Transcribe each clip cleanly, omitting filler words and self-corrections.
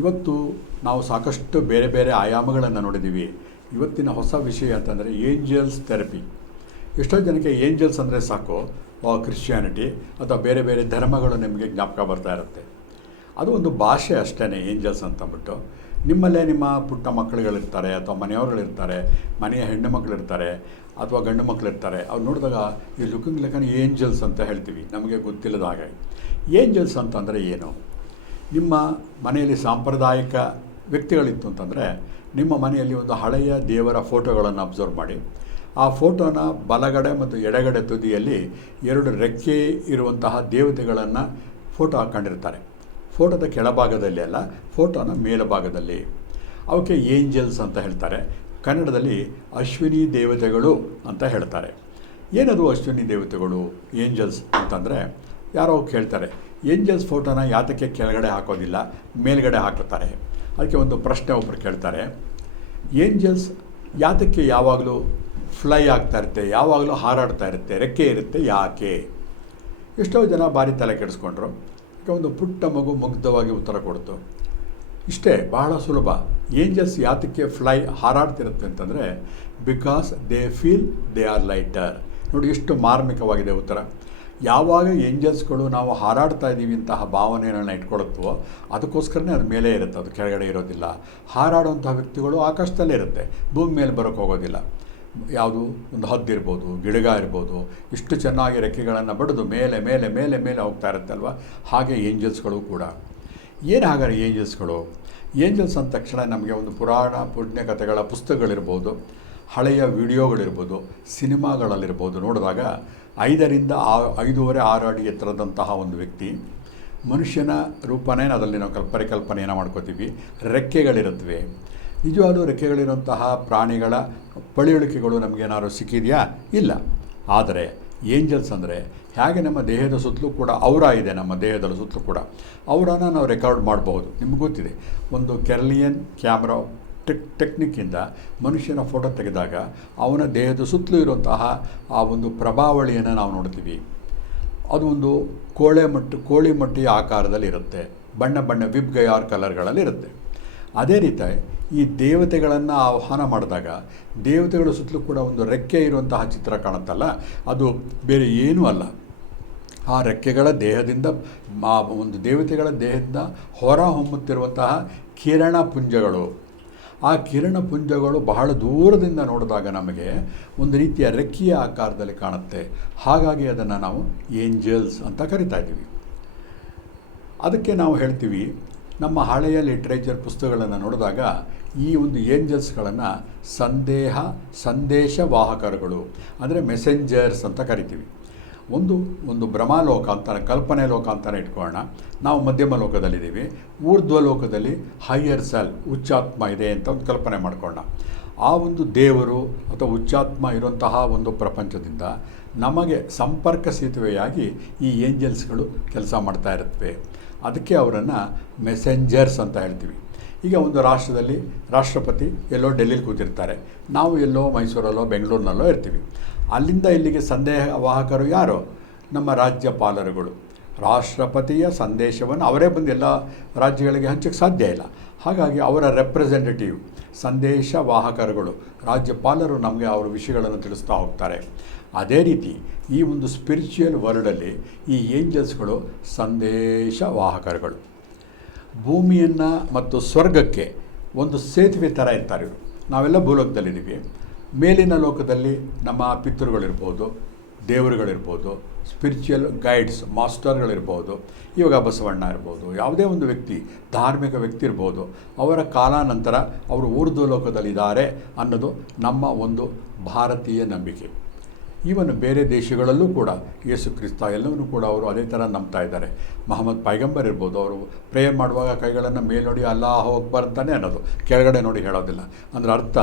ಇವತ್ತು ನಾವು ಸಾಕಷ್ಟು ಬೇರೆ ಬೇರೆ ಆಯಾಮಗಳನ್ನು ನೋಡಿದ್ದೀವಿ. ಇವತ್ತಿನ ಹೊಸ ವಿಷಯ ಅಂತಂದರೆ ಏಂಜಲ್ಸ್ ಥೆರಪಿ. ಎಷ್ಟೋ ಜನಕ್ಕೆ ಏಂಜಲ್ಸ್ ಅಂದರೆ ಸಾಕು ಕ್ರಿಶ್ಚಿಯಾನಿಟಿ ಅಥವಾ ಬೇರೆ ಬೇರೆ ಧರ್ಮಗಳು ನಿಮಗೆ ಜ್ಞಾಪಕ ಬರ್ತಾ ಇರುತ್ತೆ. ಅದು ಒಂದು ಭಾಷೆ ಅಷ್ಟೇ ಏಂಜಲ್ಸ್ ಅಂತಂದ್ಬಿಟ್ಟು. ನಿಮ್ಮಲ್ಲೇ ನಿಮ್ಮ ಪುಟ್ಟ ಮಕ್ಕಳುಗಳಿರ್ತಾರೆ ಅಥವಾ ಮನೆಯವ್ರುಗಳಿರ್ತಾರೆ, ಮನೆಯ ಹೆಣ್ಣು ಮಕ್ಕಳಿರ್ತಾರೆ ಅಥವಾ ಗಂಡು ಮಕ್ಕಳಿರ್ತಾರೆ. ಅವ್ರು ನೋಡಿದಾಗ ಈ ಲುಕಿಂಗ್ ಲೈಕ್ ಆನ್ ಏಂಜಲ್ಸ್ ಅಂತ ಹೇಳ್ತೀವಿ, ನಮಗೆ ಗೊತ್ತಿಲ್ಲದ ಹಾಗೆ. ಏಂಜಲ್ಸ್ ಅಂತಂದರೆ ಏನು? ನಿಮ್ಮ ಮನೆಯಲ್ಲಿ ಸಾಂಪ್ರದಾಯಿಕ ವ್ಯಕ್ತಿಗಳಿತ್ತು ಅಂತಂದರೆ ನಿಮ್ಮ ಮನೆಯಲ್ಲಿ ಒಂದು ಹಳೆಯ ದೇವರ ಫೋಟೋಗಳನ್ನು ಅಬ್ಸರ್ವ್ ಮಾಡಿ. ಆ ಫೋಟೋನ ಬಲಗಡೆ ಮತ್ತು ಎಡಗಡೆ ತುದಿಯಲ್ಲಿ ಎರಡು ರೆಕ್ಕೆ ಇರುವಂತಹ ದೇವತೆಗಳನ್ನು ಫೋಟೋ ಹಾಕ್ಕೊಂಡಿರ್ತಾರೆ. ಫೋಟೋದ ಕೆಳಭಾಗದಲ್ಲಿ ಅಲ್ಲ, ಫೋಟೋನ ಮೇಲುಭಾಗದಲ್ಲಿ. ಅವಕ್ಕೆ ಏಂಜಲ್ಸ್ ಅಂತ ಹೇಳ್ತಾರೆ. ಕನ್ನಡದಲ್ಲಿ ಅಶ್ವಿನಿ ದೇವತೆಗಳು ಅಂತ ಹೇಳ್ತಾರೆ. ಏನದು ಅಶ್ವಿನಿ ದೇವತೆಗಳು, ಏಂಜಲ್ಸ್ ಅಂತಂದರೆ? ಯಾರೋ ಕೇಳ್ತಾರೆ, ಏಂಜಲ್ಸ್ ಫೋಟೋನ ಯಾತಕ್ಕೆ ಕೆಳಗಡೆ ಹಾಕೋದಿಲ್ಲ, ಮೇಲ್ಗಡೆ ಹಾಕುತ್ತಾರೆ? ಅದಕ್ಕೆ ಒಂದು ಪ್ರಶ್ನೆ ಒಬ್ಬರು ಕೇಳ್ತಾರೆ, ಏಂಜಲ್ಸ್ ಯಾತಕ್ಕೆ ಯಾವಾಗಲೂ ಫ್ಲೈ ಆಗ್ತಾ ಇರುತ್ತೆ, ಯಾವಾಗಲೂ ಹಾರಾಡ್ತಾ ಇರುತ್ತೆ, ರೆಕ್ಕೆ ಇರುತ್ತೆ, ಯಾಕೆ? ಎಷ್ಟೋ ಜನ ಭಾರಿ ತಲೆ ಕೆಡಿಸ್ಕೊಂಡ್ರು. ಒಂದು ಪುಟ್ಟ ಮಗು ಮುಗ್ಧವಾಗಿ ಉತ್ತರ ಕೊಡ್ತು, ಇಷ್ಟೇ, ಬಹಳ ಸುಲಭ. ಏಂಜಲ್ಸ್ ಯಾತಕ್ಕೆ ಹಾರಾಡ್ತಿರುತ್ತೆ ಅಂತಂದರೆ because they feel they are lighter. ನೋಡಿ ಎಷ್ಟು ಮಾರ್ಮಿಕವಾಗಿದೆ ಉತ್ತರ. ಯಾವಾಗ ಏಂಜಲ್ಸ್ಗಳು ನಾವು ಹಾರಾಡ್ತಾ ಇದ್ದೀವಿ ಇಂತಹ ಭಾವನೆಗಳನ್ನ ಇಟ್ಕೊಳುತ್ತವೋ ಅದಕ್ಕೋಸ್ಕರನೇ ಅದು ಮೇಲೆ ಇರುತ್ತೆ, ಅದು ಕೆಳಗಡೆ ಇರೋದಿಲ್ಲ. ಹಾರಾಡುವಂಥ ವ್ಯಕ್ತಿಗಳು ಆಕಾಶದಲ್ಲೇ ಇರುತ್ತೆ, ಭೂಮಿ ಮೇಲೆ ಬರೋಕ್ಕೆ ಹೋಗೋದಿಲ್ಲ. ಯಾವುದು ಒಂದು ಹದ್ದಿರ್ಬೋದು, ಗಿಡಗ ಇರ್ಬೋದು, ಇಷ್ಟು ಚೆನ್ನಾಗಿ ರೆಕ್ಕೆಗಳನ್ನು ಬಡಿದು ಮೇಲೆ ಮೇಲೆ ಮೇಲೆ ಮೇಲೆ ಹೋಗ್ತಾ ಇರುತ್ತೆ ಅಲ್ವ. ಹಾಗೆ ಏಂಜಲ್ಸ್ಗಳು ಕೂಡ. ಏನು ಹಾಗಾದ್ರೆ ಏಂಜಲ್ಸ್ಗಳು? ಏಂಜಲ್ಸ್ ಅಂದ ತಕ್ಷಣ ನಮಗೆ ಒಂದು ಪುರಾಣ ಪುಣ್ಯ ಕಥೆಗಳ ಪುಸ್ತಕಗಳಿರ್ಬೋದು, ಹಳೆಯ ವಿಡಿಯೋಗಳಿರ್ಬೋದು, ಸಿನಿಮಾಗಳಲ್ಲಿರ್ಬೋದು ನೋಡಿದಾಗ 5-6 ಅಡಿ ಎತ್ತರದಂತಹ ಒಂದು ವ್ಯಕ್ತಿ, ಮನುಷ್ಯನ ರೂಪನೇ ಅದರಲ್ಲಿ ನಾವು ಪರಿಕಲ್ಪನೆಯನ್ನು ಮಾಡ್ಕೋತೀವಿ. ರೆಕ್ಕೆಗಳಿರುತ್ತವೆ. ನಿಜವಾದ ರೆಕ್ಕೆಗಳಿರುವಂತಹ ಪ್ರಾಣಿಗಳ ಪಳಿಯುಳಿಕೆಗಳು ನಮಗೇನಾದ್ರು ಸಿಕ್ಕಿದೆಯಾ? ಇಲ್ಲ. ಆದರೆ ಏಂಜಲ್ಸ್ ಅಂದರೆ ಹೇಗೆ ನಮ್ಮ ದೇಹದ ಸುತ್ತಲೂ ಕೂಡ ಔರ ಇದೆ, ನಮ್ಮ ದೇಹದ ಸುತ್ತಲೂ ಕೂಡ ಔರನ ನಾವು ರೆಕಾರ್ಡ್ ಮಾಡಬಹುದು. ನಿಮ್ಗೆ ಗೊತ್ತಿದೆ, ಒಂದು ಕೆರ್ಲಿಯನ್ ಕ್ಯಾಮ್ರಾ ಟೆಕ್ನಿಕ್ಕಿಂದ ಮನುಷ್ಯನ ಫೋಟೋ ತೆಗೆದಾಗ ಅವನ ದೇಹದ ಸುತ್ತಲೂ ಇರುವಂತಹ ಆ ಒಂದು ಪ್ರಭಾವಳಿಯನ್ನು ನಾವು ನೋಡ್ತೀವಿ. ಅದು ಒಂದು ಕೋಳಿ ಮಟ್ಟಿಯ ಆಕಾರದಲ್ಲಿ ಇರುತ್ತೆ, ಬಣ್ಣ ಬಣ್ಣ ವಿಬ್ಗಯಾರ್ ಕಲರ್ಗಳಲ್ಲಿ ಇರುತ್ತೆ. ಅದೇ ರೀತಿ ಈ ದೇವತೆಗಳನ್ನು ಆಹ್ವಾನ ಮಾಡಿದಾಗ ದೇವತೆಗಳ ಸುತ್ತಲೂ ಕೂಡ ಒಂದು ರೆಕ್ಕೆ ಇರುವಂತಹ ಚಿತ್ರ ಕಾಣುತ್ತಲ್ಲ, ಅದು ಬೇರೆ ಏನೂ ಅಲ್ಲ. ಆ ರೆಕ್ಕೆಗಳ ದೇಹದಿಂದ ಒಂದು ದೇವತೆಗಳ ದೇಹದಿಂದ ಹೊರ ಹೊಮ್ಮುತ್ತಿರುವಂತಹ ಕಿರಣಪುಂಜಗಳು. ಆ ಕಿರಣಪುಂಜಗಳು ಬಹಳ ದೂರದಿಂದ ನೋಡಿದಾಗ ನಮಗೆ ಒಂದು ರೀತಿಯ ರೆಕ್ಕೆಯ ಆಕಾರದಲ್ಲಿ ಕಾಣುತ್ತೆ. ಹಾಗಾಗಿ ಅದನ್ನು ನಾವು ಏಂಜಲ್ಸ್ ಅಂತ ಕರಿತಾ ಇದ್ದೀವಿ. ಅದಕ್ಕೆ ನಾವು ಹೇಳ್ತೀವಿ, ನಮ್ಮ ಹಳೆಯ ಲಿಟ್ರೇಚರ್ ಪುಸ್ತಕಗಳನ್ನು ನೋಡಿದಾಗ ಈ ಒಂದು ಏಂಜಲ್ಸ್ಗಳನ್ನು ಸಂದೇಶವಾಹಕರುಗಳು ಅಂದರೆ ಮೆಸೆಂಜರ್ಸ್ ಅಂತ ಕರಿತೀವಿ. ಒಂದು ಭ್ರಮಾಲೋಕ ಅಂತ, ಕಲ್ಪನೆ ಲೋಕ ಅಂತಲೇ ಇಟ್ಕೊಳ್ಳೋಣ. ನಾವು ಮಧ್ಯಮ ಲೋಕದಲ್ಲಿದ್ದೀವಿ, ಊರ್ಧ್ವ ಲೋಕದಲ್ಲಿ ಹೈಯರ್ ಸೆಲ್, ಉಚ್ಚಾತ್ಮ ಇದೆ ಅಂತ ಒಂದು ಕಲ್ಪನೆ ಮಾಡ್ಕೊಳ್ಳೋಣ. ಆ ಒಂದು ದೇವರು ಅಥವಾ ಉಚ್ಚಾತ್ಮ ಇರುವಂತಹ ಒಂದು ಪ್ರಪಂಚದಿಂದ ನಮಗೆ ಸಂಪರ್ಕ ಸೇತುವೆಯಾಗಿ ಈ ಏಂಜಲ್ಸ್ಗಳು ಕೆಲಸ ಮಾಡ್ತಾ ಇರುತ್ತವೆ. ಅದಕ್ಕೆ ಅವರನ್ನು ಮೆಸೆಂಜರ್ಸ್ ಅಂತ ಹೇಳ್ತೀವಿ. ಈಗ ಒಂದು ರಾಷ್ಟ್ರದಲ್ಲಿ ರಾಷ್ಟ್ರಪತಿ ಎಲ್ಲೋ ಡೆಲ್ಲಿಲಿ ಕೂತಿರ್ತಾರೆ, ನಾವು ಎಲ್ಲೋ ಮೈಸೂರಲ್ಲೋ ಬೆಂಗಳೂರಿನಲ್ಲೋ ಇರ್ತೀವಿ. ಅಲ್ಲಿಂದ ಇಲ್ಲಿಗೆ ಸಂದೇಶವಾಹಕರು ಯಾರು? ನಮ್ಮ ರಾಜ್ಯಪಾಲರುಗಳು. ರಾಷ್ಟ್ರಪತಿಯ ಸಂದೇಶವನ್ನು ಅವರೇ ಬಂದು ಎಲ್ಲ ರಾಜ್ಯಗಳಿಗೆ ಹಂಚಕ್ಕೆ ಸಾಧ್ಯ ಇಲ್ಲ. ಹಾಗಾಗಿ ಅವರ ರೆಪ್ರೆಸೆಂಟೇಟಿವ್ ಸಂದೇಶವಾಹಕರುಗಳು, ರಾಜ್ಯಪಾಲರು ನಮಗೆ ಅವರ ವಿಷಯಗಳನ್ನು ತಿಳಿಸ್ತಾ ಹೋಗ್ತಾರೆ. ಅದೇ ರೀತಿ ಈ ಒಂದು ಸ್ಪಿರಿಚುವಲ್ ವರ್ಲ್ಡಲ್ಲಿ ಈ ಏಂಜಲ್ಸ್ಗಳು ಸಂದೇಶವಾಹಕರುಗಳು. ಭೂಮಿಯನ್ನು ಮತ್ತು ಸ್ವರ್ಗಕ್ಕೆ ಒಂದು ಸೇತುವೆ ಥರ ಇರ್ತಾರೆ ಇವರು. ನಾವೆಲ್ಲ ಭೂಲೋಕದಲ್ಲಿದ್ದೀವಿ. ಮೇಲಿನ ಲೋಕದಲ್ಲಿ ನಮ್ಮ ಪಿತೃಗಳಿರ್ಬೋದು, ದೇವರುಗಳಿರ್ಬೋದು, ಸ್ಪಿರಿಚುವಲ್ ಗೈಡ್ಸ್ ಮಾಸ್ಟರ್ಗಳಿರ್ಬೋದು, ಇವಾಗ ಬಸವಣ್ಣ ಇರ್ಬೋದು, ಯಾವುದೇ ಒಂದು ವ್ಯಕ್ತಿ, ಧಾರ್ಮಿಕ ವ್ಯಕ್ತಿ ಇರ್ಬೋದು. ಅವರ ಕಾಲಾನಂತರ ಅವರು ಊರ್ಧ್ವ ಲೋಕದಲ್ಲಿದ್ದಾರೆ ಅನ್ನೋದು ನಮ್ಮ ಒಂದು ಭಾರತೀಯ ನಂಬಿಕೆ. ಈವನ್ ಬೇರೆ ದೇಶಗಳಲ್ಲೂ ಕೂಡ ಯೇಸು ಕ್ರಿಸ್ತ ಎಲ್ಲವನ್ನೂ ಕೂಡ ಅವರು ಅದೇ ಥರ ನಂಬ್ತಾ ಇದ್ದಾರೆ. ಮಹಮ್ಮದ್ ಪೈಗಂಬರ್ ಇರ್ಬೋದು, ಅವರು ಪ್ರೇಯರ್ ಮಾಡುವಾಗ ಕೈಗಳನ್ನು ಮೇಲೆ ನೋಡಿ ಅಲ್ಲಾಹು ಅಕ್ಬರ್ ಅಂತಾನೆ ಅನ್ನೋದು, ಕೆಳಗಡೆ ನೋಡಿ ಹೇಳೋದಿಲ್ಲ. ಅಂದರೆ ಅರ್ಥ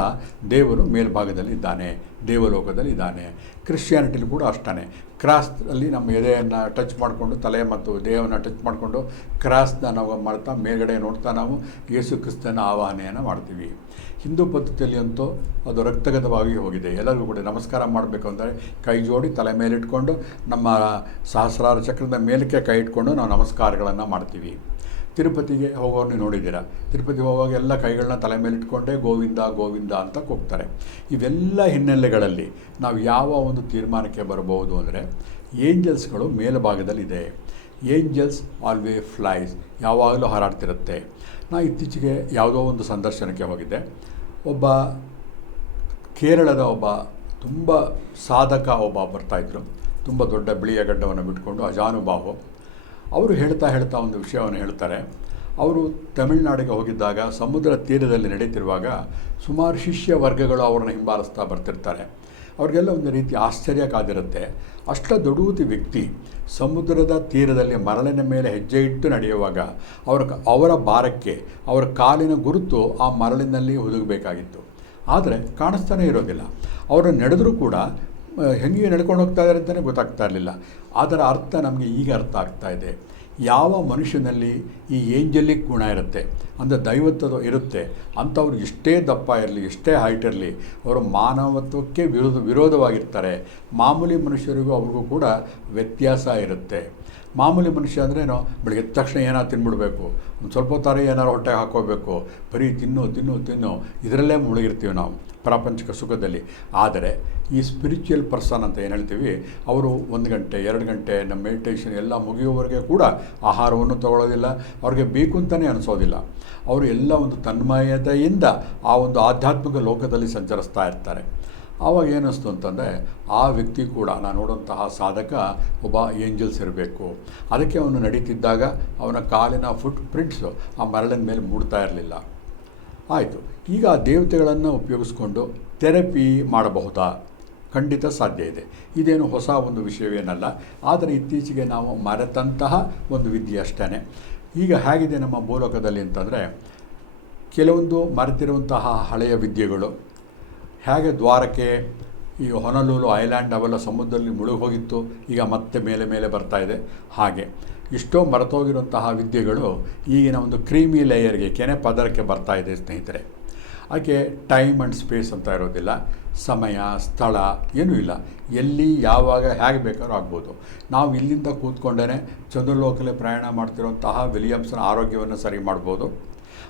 ದೇವರು ಮೇಲ್ಭಾಗದಲ್ಲಿ ಇದ್ದಾನೆ, ದೇವಲೋಕದಲ್ಲಿ ಇದ್ದಾನೆ. ಕ್ರಿಶ್ಚಿಯಾನಿಟಿಲಿ ಕೂಡ ಅಷ್ಟೇ. ಕ್ರಾಸ್ನಲ್ಲಿ ನಮ್ಮ ಎದೆಯನ್ನು ಟಚ್ ಮಾಡಿಕೊಂಡು, ತಲೆ ಮತ್ತು ದೇಹವನ್ನು ಟಚ್ ಮಾಡಿಕೊಂಡು ಕ್ರಾಸ್ನ ನಾವು ಮಾಡ್ತಾ ಮೇಲ್ಗಡೆ ನೋಡ್ತಾ ನಾವು ಯೇಸು ಕ್ರಿಸ್ತನ ಆವಾಹನೆಯನ್ನು ಮಾಡ್ತೀವಿ. ಹಿಂದೂ ಪದ್ಧತಿಯಲ್ಲಿ ಅಂತೂ ಅದು ರಕ್ತಗತವಾಗಿ ಹೋಗಿದೆ. ಎಲ್ಲರಿಗೂ ಕೂಡ ನಮಸ್ಕಾರ ಮಾಡಬೇಕು ಅಂದರೆ ಕೈ ಜೋಡಿ ತಲೆ ಮೇಲಿಟ್ಕೊಂಡು ನಮ್ಮ ಸಹಸ್ರಾರ ಚಕ್ರದ ಮೇಲಕ್ಕೆ ಕೈ ಇಟ್ಕೊಂಡು ನಾವು ನಮಸ್ಕಾರಗಳನ್ನು ಮಾಡ್ತೀವಿ. ತಿರುಪತಿಗೆ ಹೋಗೋರನ್ನ ನೋಡಿದ್ದೀರಾ. ತಿರುಪತಿಗೆ ಹೋಗುವಾಗ ಎಲ್ಲ ಕೈಗಳನ್ನ ತಲೆ ಮೇಲೆ ಇಟ್ಕೊಂಡೇ ಗೋವಿಂದ ಗೋವಿಂದ ಅಂತ ಕೂಗ್ತಾರೆ. ಇವೆಲ್ಲ ಹಿನ್ನೆಲೆಗಳಲ್ಲಿ ನಾವು ಯಾವ ಒಂದು ತೀರ್ಮಾನಕ್ಕೆ ಬರಬಹುದು ಅಂದರೆ, ಏಂಜಲ್ಸ್ಗಳು ಮೇಲ್ಭಾಗದಲ್ಲಿದೆ. ಏಂಜಲ್ಸ್ ಆಲ್ವೇ ಫ್ಲೈಸ್, ಯಾವಾಗಲೂ ಹಾರಾಡ್ತಿರುತ್ತೆ. ನಾನು ಇತ್ತೀಚೆಗೆ ಯಾವುದೋ ಒಂದು ಸಂದರ್ಶನಕ್ಕೆ ಹೋಗಿದ್ದೆ. ಒಬ್ಬ ಕೇರಳದ ಒಬ್ಬ ತುಂಬ ಸಾಧಕ ಬರ್ತಾಯಿದ್ರು. ತುಂಬ ದೊಡ್ಡ ಬಿಳಿಯ ಗಡ್ಡವನ್ನು ಬಿಟ್ಕೊಂಡು ಅಜಾನುಬಾಹು. ಅವರು ಹೇಳ್ತಾ ಒಂದು ವಿಷಯವನ್ನು ಹೇಳ್ತಾರೆ. ಅವರು ತಮಿಳುನಾಡಿಗೆ ಹೋಗಿದ್ದಾಗ ಸಮುದ್ರ ತೀರದಲ್ಲಿ ನಡೀತಿರುವಾಗ ಸುಮಾರು ಶಿಷ್ಯ ವರ್ಗಗಳು ಅವ್ರನ್ನ ಹಿಂಬಾಲಿಸ್ತಾ ಬರ್ತಿರ್ತಾರೆ. ಅವ್ರಿಗೆಲ್ಲ ಒಂದು ರೀತಿ ಆಶ್ಚರ್ಯ ಕಾದಿರುತ್ತೆ. ಅಷ್ಟ ದೊಡ್ಡೂತಿ ವ್ಯಕ್ತಿ ಸಮುದ್ರದ ತೀರದಲ್ಲಿ ಮರಳಿನ ಮೇಲೆ ಹೆಜ್ಜೆ ಇಟ್ಟು ನಡೆಯುವಾಗ ಅವರ ಭಾರಕ್ಕೆ ಅವರ ಕಾಲಿನ ಗುರುತು ಆ ಮರಳಿನಲ್ಲಿ ಹುದುಗಬೇಕಾಗಿತ್ತು. ಆದರೆ ಕಾಣಿಸ್ತಾನೇ ಇರೋದಿಲ್ಲ. ಅವರು ನಡೆದರೂ ಕೂಡ ಹೆಂಗೆ ನಡ್ಕೊಂಡು ಹೋಗ್ತಾ ಇದ್ದಾರೆ ಅಂತಲೇ ಗೊತ್ತಾಗ್ತಾ ಇರಲಿಲ್ಲ. ಅದರ ಅರ್ಥ ನಮಗೆ ಈಗ ಅರ್ಥ ಆಗ್ತಾ ಇದೆ. ಯಾವ ಮನುಷ್ಯನಲ್ಲಿ ಈ ಏಂಜಲಿಕ್ ಗುಣ ಇರುತ್ತೆ, ಅಂದರೆ ದೈವತ್ವ ಇರುತ್ತೆ, ಅಂಥವ್ರು ಎಷ್ಟೇ ದಪ್ಪ ಇರಲಿ, ಎಷ್ಟೇ ಹೈಟ್ ಇರಲಿ, ಅವರು ಮಾನವತ್ವಕ್ಕೆ ವಿರೋಧವಾಗಿರ್ತಾರೆ. ಮಾಮೂಲಿ ಮನುಷ್ಯರಿಗೂ ಅವ್ರಿಗೂ ಕೂಡ ವ್ಯತ್ಯಾಸ ಇರುತ್ತೆ. ಮಾಮೂಲಿ ಮನುಷ್ಯ ಅಂದ್ರೇನು, ಬೆಳಗ್ಗೆ ಎದ್ದ ತಕ್ಷಣ ಏನಾರು ತಿನ್ಬಿಡ್ಬೇಕು, ಒಂದು ಸ್ವಲ್ಪ ಹೊತ್ತಾರೆ ಏನಾರು ಹೊಟ್ಟೆಗೆ ಹಾಕ್ಕೋಬೇಕು, ಬರೀ ತಿನ್ನು ಇದರಲ್ಲೇ ಮುಳುಗಿರ್ತೀವಿ ನಾವು ಪ್ರಾಪಂಚಿಕ ಸುಖದಲ್ಲಿ. ಆದರೆ ಈ ಸ್ಪಿರಿಚುವಲ್ ಪರ್ಸನ್ ಅಂತ ಏನು ಹೇಳ್ತೀವಿ, ಅವರು 1 ಗಂಟೆ 2 ಗಂಟೆ ನಮ್ಮ ಮೆಡಿಟೇಷನ್ ಎಲ್ಲ ಮುಗಿಯುವವರೆಗೆ ಕೂಡ ಆಹಾರವನ್ನು ತಗೊಳ್ಳೋದಿಲ್ಲ. ಅವ್ರಿಗೆ ಬೇಕು ಅಂತಲೇ ಅನಿಸೋದಿಲ್ಲ. ಅವರು ಎಲ್ಲ ಒಂದು ತನ್ಮಯತೆಯಿಂದ ಆ ಒಂದು ಆಧ್ಯಾತ್ಮಿಕ ಲೋಕದಲ್ಲಿ ಸಂಚರಿಸ್ತಾ ಇರ್ತಾರೆ. ಆವಾಗ ಏನಿಸ್ತು ಅಂತಂದರೆ, ಆ ವ್ಯಕ್ತಿ ಕೂಡ ನಾನು ನೋಡುವಂತಹ ಸಾಧಕ ಒಬ್ಬ ಏಂಜಲ್ಸ್ ಇರಬೇಕು. ಅದಕ್ಕೆ ಅವನು ನಡೀತಿದ್ದಾಗ ಅವನ ಕಾಲಿನ ಫುಟ್ ಪ್ರಿಂಟ್ಸು ಆ ಮರಳಿನ ಮೇಲೆ ಮೂಡ್ತಾ ಇರಲಿಲ್ಲ. ಆಯಿತು, ಈಗ ಆ ದೇವತೆಗಳನ್ನು ಉಪಯೋಗಿಸ್ಕೊಂಡು ಥೆರಪಿ ಮಾಡಬಹುದಾ? ಖಂಡಿತ ಸಾಧ್ಯ ಇದೆ. ಇದೇನು ಹೊಸ ಒಂದು ವಿಷಯವೇನಲ್ಲ. ಆದರೆ ಇತ್ತೀಚೆಗೆ ನಾವು ಮರೆತಂತಹ ಒಂದು ವಿದ್ಯೆ ಅಷ್ಟೇ. ಈಗ ಹೇಗಿದೆ ನಮ್ಮ ಭೂಲೋಕದಲ್ಲಿ ಅಂತಂದರೆ, ಕೆಲವೊಂದು ಮರೆತಿರುವಂತಹ ಹಳೆಯ ವಿದ್ಯೆಗಳು, ಹೇಗೆ ದ್ವಾರಕೆ, ಈ ಹೊನಲೂಲು ಐಲ್ಯಾಂಡ್ ಅವೆಲ್ಲ ಸಮುದ್ರದಲ್ಲಿ ಮುಳುಗೋಗಿತ್ತು, ಈಗ ಮತ್ತೆ ಮೇಲೆ ಬರ್ತಾಯಿದೆ. ಹಾಗೆ ಎಷ್ಟೋ ಮರೆತೋಗಿರುವಂತಹ ವಿದ್ಯೆಗಳು ಈಗಿನ ಒಂದು ಕ್ರೀಮಿ ಲೇಯರ್ಗೆ, ಕೆನೆ ಪದರಕ್ಕೆ ಬರ್ತಾಯಿದೆ ಸ್ನೇಹಿತರೆ. ಅದಕ್ಕೆ ಟೈಮ್ ಆ್ಯಂಡ್ ಸ್ಪೇಸ್ ಅಂತ ಇರೋದಿಲ್ಲ, ಸಮಯ ಸ್ಥಳ ಏನೂ ಇಲ್ಲ. ಎಲ್ಲಿ ಯಾವಾಗ ಹೇಗೆ ಬೇಕಾದ್ರೂ ಆಗ್ಬೋದು. ನಾವು ಇಲ್ಲಿಂದ ಕೂತ್ಕೊಂಡೇ ಚಂದ್ರಲೋಕದಲ್ಲಿ ಪ್ರಯಾಣ ಮಾಡ್ತಿರುವಂತಹ ವಿಲಿಯಮ್ಸನ ಆರೋಗ್ಯವನ್ನು ಸರಿ ಮಾಡ್ಬೋದು,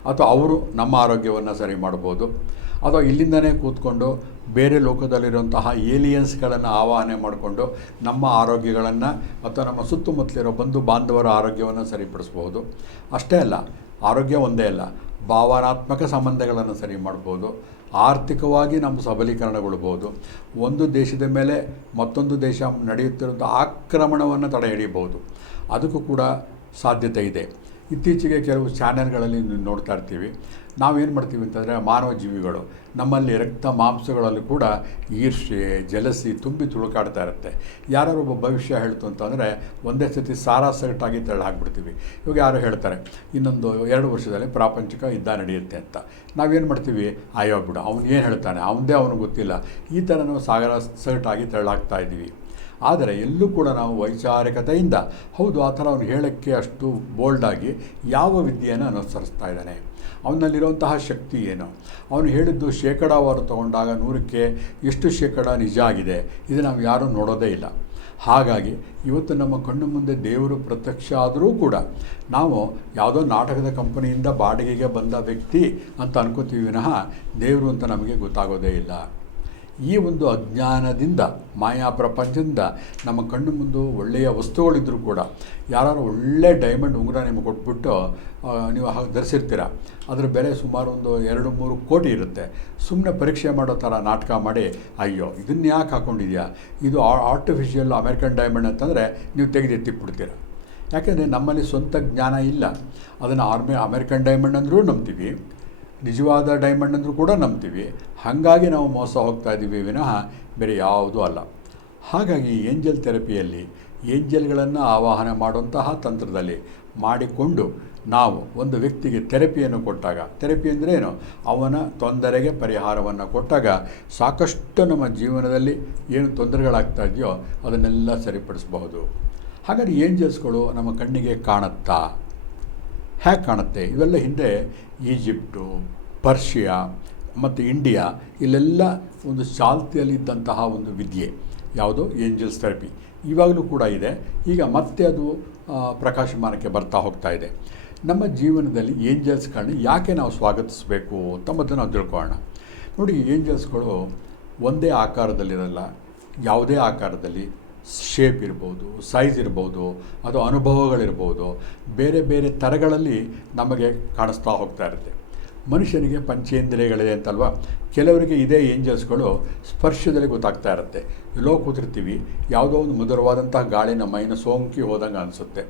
ಅಥವಾ ಅವರು ನಮ್ಮ ಆರೋಗ್ಯವನ್ನು ಸರಿ ಮಾಡ್ಬೋದು. ಅಥವಾ ಇಲ್ಲಿಂದನೇ ಕೂತ್ಕೊಂಡು ಬೇರೆ ಲೋಕದಲ್ಲಿರುವಂತಹ ಏಲಿಯನ್ಸ್ಗಳನ್ನು ಆವಾಹನೆ ಮಾಡಿಕೊಂಡು ನಮ್ಮ ಆರೋಗ್ಯಗಳನ್ನು ಅಥವಾ ನಮ್ಮ ಸುತ್ತಮುತ್ತಲಿರೋ ಬಂಧು ಬಾಂಧವರ ಆರೋಗ್ಯವನ್ನು ಸರಿಪಡಿಸ್ಬೋದು. ಅಷ್ಟೇ ಅಲ್ಲ, ಆರೋಗ್ಯ ಒಂದೇ ಅಲ್ಲ, ಭಾವನಾತ್ಮಕ ಸಂಬಂಧಗಳನ್ನು ಸರಿ ಮಾಡ್ಬೋದು. ಆರ್ಥಿಕವಾಗಿ ನಮ್ಮ ಸಬಲೀಕರಣಗೊಳ್ಬೋದು. ಒಂದು ದೇಶದ ಮೇಲೆ ಮತ್ತೊಂದು ದೇಶ ನಡೆಯುತ್ತಿರುವಂಥ ಆಕ್ರಮಣವನ್ನು ತಡೆ ಹಿಡಿಯಬಹುದು. ಅದಕ್ಕೂ ಕೂಡ ಸಾಧ್ಯತೆ ಇದೆ. ಇತ್ತೀಚೆಗೆ ಕೆಲವು ಚಾನೆಲ್ಗಳಲ್ಲಿ ನೋಡ್ತಾ ಇರ್ತೀವಿ. ನಾವೇನು ಮಾಡ್ತೀವಿ ಅಂತಂದರೆ, ಮಾನವ ಜೀವಿಗಳು ನಮ್ಮಲ್ಲಿ ರಕ್ತ ಮಾಂಸಗಳಲ್ಲಿ ಕೂಡ ಈರ್ಷೆ ಜಲಸಿ ತುಂಬಿ ತುಳುಕಾಡ್ತಾ ಇರುತ್ತೆ. ಯಾರು ಒಬ್ಬ ಭವಿಷ್ಯ ಹೇಳ್ತು ಅಂತಂದರೆ ಒಂದೇ ಸತಿ ಸಾರಾಸಗಟಾಗಿ ತೆರಳು ಹಾಕ್ಬಿಡ್ತೀವಿ. ಇವಾಗ ಯಾರು ಹೇಳ್ತಾರೆ ಇನ್ನೊಂದು 2 ವರ್ಷದಲ್ಲಿ ಪ್ರಾಪಂಚಿಕ ಯುದ್ಧ ನಡೆಯುತ್ತೆ ಅಂತ. ನಾವೇನು ಮಾಡ್ತೀವಿ, ಅಯ್ಯೋ ಬಿಡು ಅವನು ಏನು ಹೇಳ್ತಾನೆ, ಅವನಿಗೆ ಗೊತ್ತಿಲ್ಲ, ಈ ಥರ ನಾವು ಸಗಟಾಗಿ ತೆರಳಾಗ್ತಾ ಇದ್ದೀವಿ. ಆದರೆ ಎಲ್ಲೂ ಕೂಡ ನಾವು ವೈಚಾರಿಕತೆಯಿಂದ ಹೌದು ಆ ಥರ ಅವನು ಹೇಳೋಕ್ಕೆ ಅಷ್ಟು ಬೋಲ್ಡಾಗಿ ಯಾವ ವಿದ್ಯೆಯನ್ನು ಅನುಸರಿಸ್ತಾ ಇದ್ದಾನೆ, ಅವನಲ್ಲಿರುವಂತಹ ಶಕ್ತಿ ಏನು, ಅವನು ಹೇಳಿದ್ದು ಶೇಕಡಾವಾರು ತಗೊಂಡಾಗ 100ಕ್ಕೆ ಎಷ್ಟು ಶೇಕಡ ನಿಜ ಆಗಿದೆ, ಇದು ನಾವು ಯಾರೂ ನೋಡೋದೇ ಇಲ್ಲ. ಹಾಗಾಗಿ ಇವತ್ತು ನಮ್ಮ ಕಣ್ಣು ಮುಂದೆ ದೇವರು ಪ್ರತ್ಯಕ್ಷ ಆದರೂ ಕೂಡ ನಾವು ಯಾವುದೋ ನಾಟಕದ ಕಂಪನಿಯಿಂದ ಬಾಡಿಗೆಗೆ ಬಂದ ವ್ಯಕ್ತಿ ಅಂತ ಅನ್ಕೋತೀವಿ ವಿನಃ ದೇವರು ಅಂತ ನಮಗೆ ಗೊತ್ತಾಗೋದೇ ಇಲ್ಲ. ಈ ಒಂದು ಅಜ್ಞಾನದಿಂದ, ಮಾಯಾ ಪ್ರಪಂಚದಿಂದ ನಮ್ಮ ಕಣ್ಣು ಮುಂದೆ ಒಳ್ಳೆಯ ವಸ್ತುಗಳಿದ್ದರೂ ಕೂಡ, ಯಾರು ಒಳ್ಳೆ ಡೈಮಂಡ್ ಉಂಗುರ ನಿಮಗೆ ಕೊಟ್ಬಿಟ್ಟು ನೀವು ಧರಿಸಿರ್ತೀರ, ಅದರ ಬೆಲೆ ಸುಮಾರು ಒಂದು 2-3 ಕೋಟಿ ಇರುತ್ತೆ. ಸುಮ್ಮನೆ ಪರೀಕ್ಷೆ ಮಾಡೋ ಥರ ನಾಟಕ ಮಾಡಿ, ಅಯ್ಯೋ ಇದನ್ನು ಯಾಕೆ ಹಾಕ್ಕೊಂಡಿದ್ಯಾ, ಇದು ಆರ್ಟಿಫಿಷಿಯಲ್ ಅಮೆರಿಕನ್ ಡೈಮಂಡ್ ಅಂತಂದರೆ ನೀವು ತೆಗೆದೆತ್ತಿಬಿಡ್ತೀರ. ಯಾಕೆಂದರೆ ನಮ್ಮಲ್ಲಿ ಸ್ವಂತ ಜ್ಞಾನ ಇಲ್ಲ. ಅದನ್ನು ಅಮೆರಿಕನ್ ಡೈಮಂಡ್ ಅಂದರೂ ನಂಬ್ತೀವಿ, ನಿಜವಾದ ಡೈಮಂಡ್ ಅಂದರೂ ಕೂಡ ನಂಬ್ತೀವಿ. ಹಾಗಾಗಿ ನಾವು ಮೋಸ ಹೋಗ್ತಾ ಇದ್ದೀವಿ ವಿನಃ ಬೇರೆ ಯಾವುದೂ ಅಲ್ಲ. ಹಾಗಾಗಿ ಏಂಜಲ್ ಥೆರಪಿಯಲ್ಲಿ ಏಂಜಲ್ಗಳನ್ನು ಆವಾಹನ ಮಾಡುವಂತಹ ತಂತ್ರದಲ್ಲಿ ಮಾಡಿಕೊಂಡು ನಾವು ಒಂದು ವ್ಯಕ್ತಿಗೆ ಥೆರಪಿಯನ್ನು ಕೊಟ್ಟಾಗ, ಥೆರಪಿ ಅಂದ್ರೇನು, ಅವನ ತೊಂದರೆಗೆ ಪರಿಹಾರವನ್ನು ಕೊಟ್ಟಾಗ ಸಾಕಷ್ಟು ನಮ್ಮ ಜೀವನದಲ್ಲಿ ಏನು ತೊಂದರೆಗಳಾಗ್ತಾ ಇದೆಯೋ ಅದನ್ನೆಲ್ಲ ಸರಿಪಡಿಸಬಹುದು. ಹಾಗಾಗಿ ಏಂಜಲ್ಸ್ಗಳು ನಮ್ಮ ಕಣ್ಣಿಗೆ ಕಾಣುತ್ತಾ, ಹೇಗೆ ಕಾಣುತ್ತೆ? ಇವೆಲ್ಲ ಹಿಂದೆ ಈಜಿಪ್ಟು, ಪರ್ಷಿಯಾ ಮತ್ತು ಇಂಡಿಯಾ ಇಲ್ಲೆಲ್ಲ ಒಂದು ಚಾಲ್ತಿಯಲ್ಲಿದ್ದಂತಹ ಒಂದು ವಿದ್ಯೆ ಯಾವುದು, ಏಂಜಲ್ಸ್ ಥೆರಪಿ. ಇವಾಗಲೂ ಕೂಡ ಇದೆ. ಈಗ ಮತ್ತೆ ಅದು ಪ್ರಕಾಶಮಾನಕ್ಕೆ ಬರ್ತಾ ಹೋಗ್ತಾ ಇದೆ. ನಮ್ಮ ಜೀವನದಲ್ಲಿ ಏಂಜಲ್ಸ್ಗಳನ್ನ ಯಾಕೆ ನಾವು ಸ್ವಾಗತಿಸಬೇಕು ಅಂತ ಮೊದಲು ನಾವು ತಿಳ್ಕೊಳ್ಳೋಣ. ನೋಡಿ, ಏಂಜಲ್ಸ್ಗಳು ಒಂದೇ ಆಕಾರದಲ್ಲಿರಲ್ಲ, ಯಾವುದೇ ಆಕಾರದಲ್ಲಿ ಶೇಪ್ ಇರ್ಬೋದು, ಸೈಜ್ ಇರ್ಬೋದು, ಅದು ಅನುಭವಗಳಿರ್ಬೋದು, ಬೇರೆ ಬೇರೆ ಥರಗಳಲ್ಲಿ ನಮಗೆ ಕಾಣಿಸ್ತಾ ಹೋಗ್ತಾ ಇರುತ್ತೆ. ಮನುಷ್ಯನಿಗೆ ಪಂಚೇಂದ್ರಿಯಗಳಿದೆ ಅಂತಲ್ವ, ಕೆಲವರಿಗೆ ಇದೇ ಏಂಜಲ್ಸ್ಗಳು ಸ್ಪರ್ಶದಲ್ಲಿ ಗೊತ್ತಾಗ್ತಾ ಇರುತ್ತೆ. ಎಲ್ಲೋ ಕೂತಿರ್ತೀವಿ, ಯಾವುದೋ ಒಂದು ಮಧುರವಾದಂತಹ ಗಾಳಿ ನಮ್ಮ ಮೈನ ಸೋಂಕಿ ಹೋದಂಗೆ ಅನಿಸುತ್ತೆ,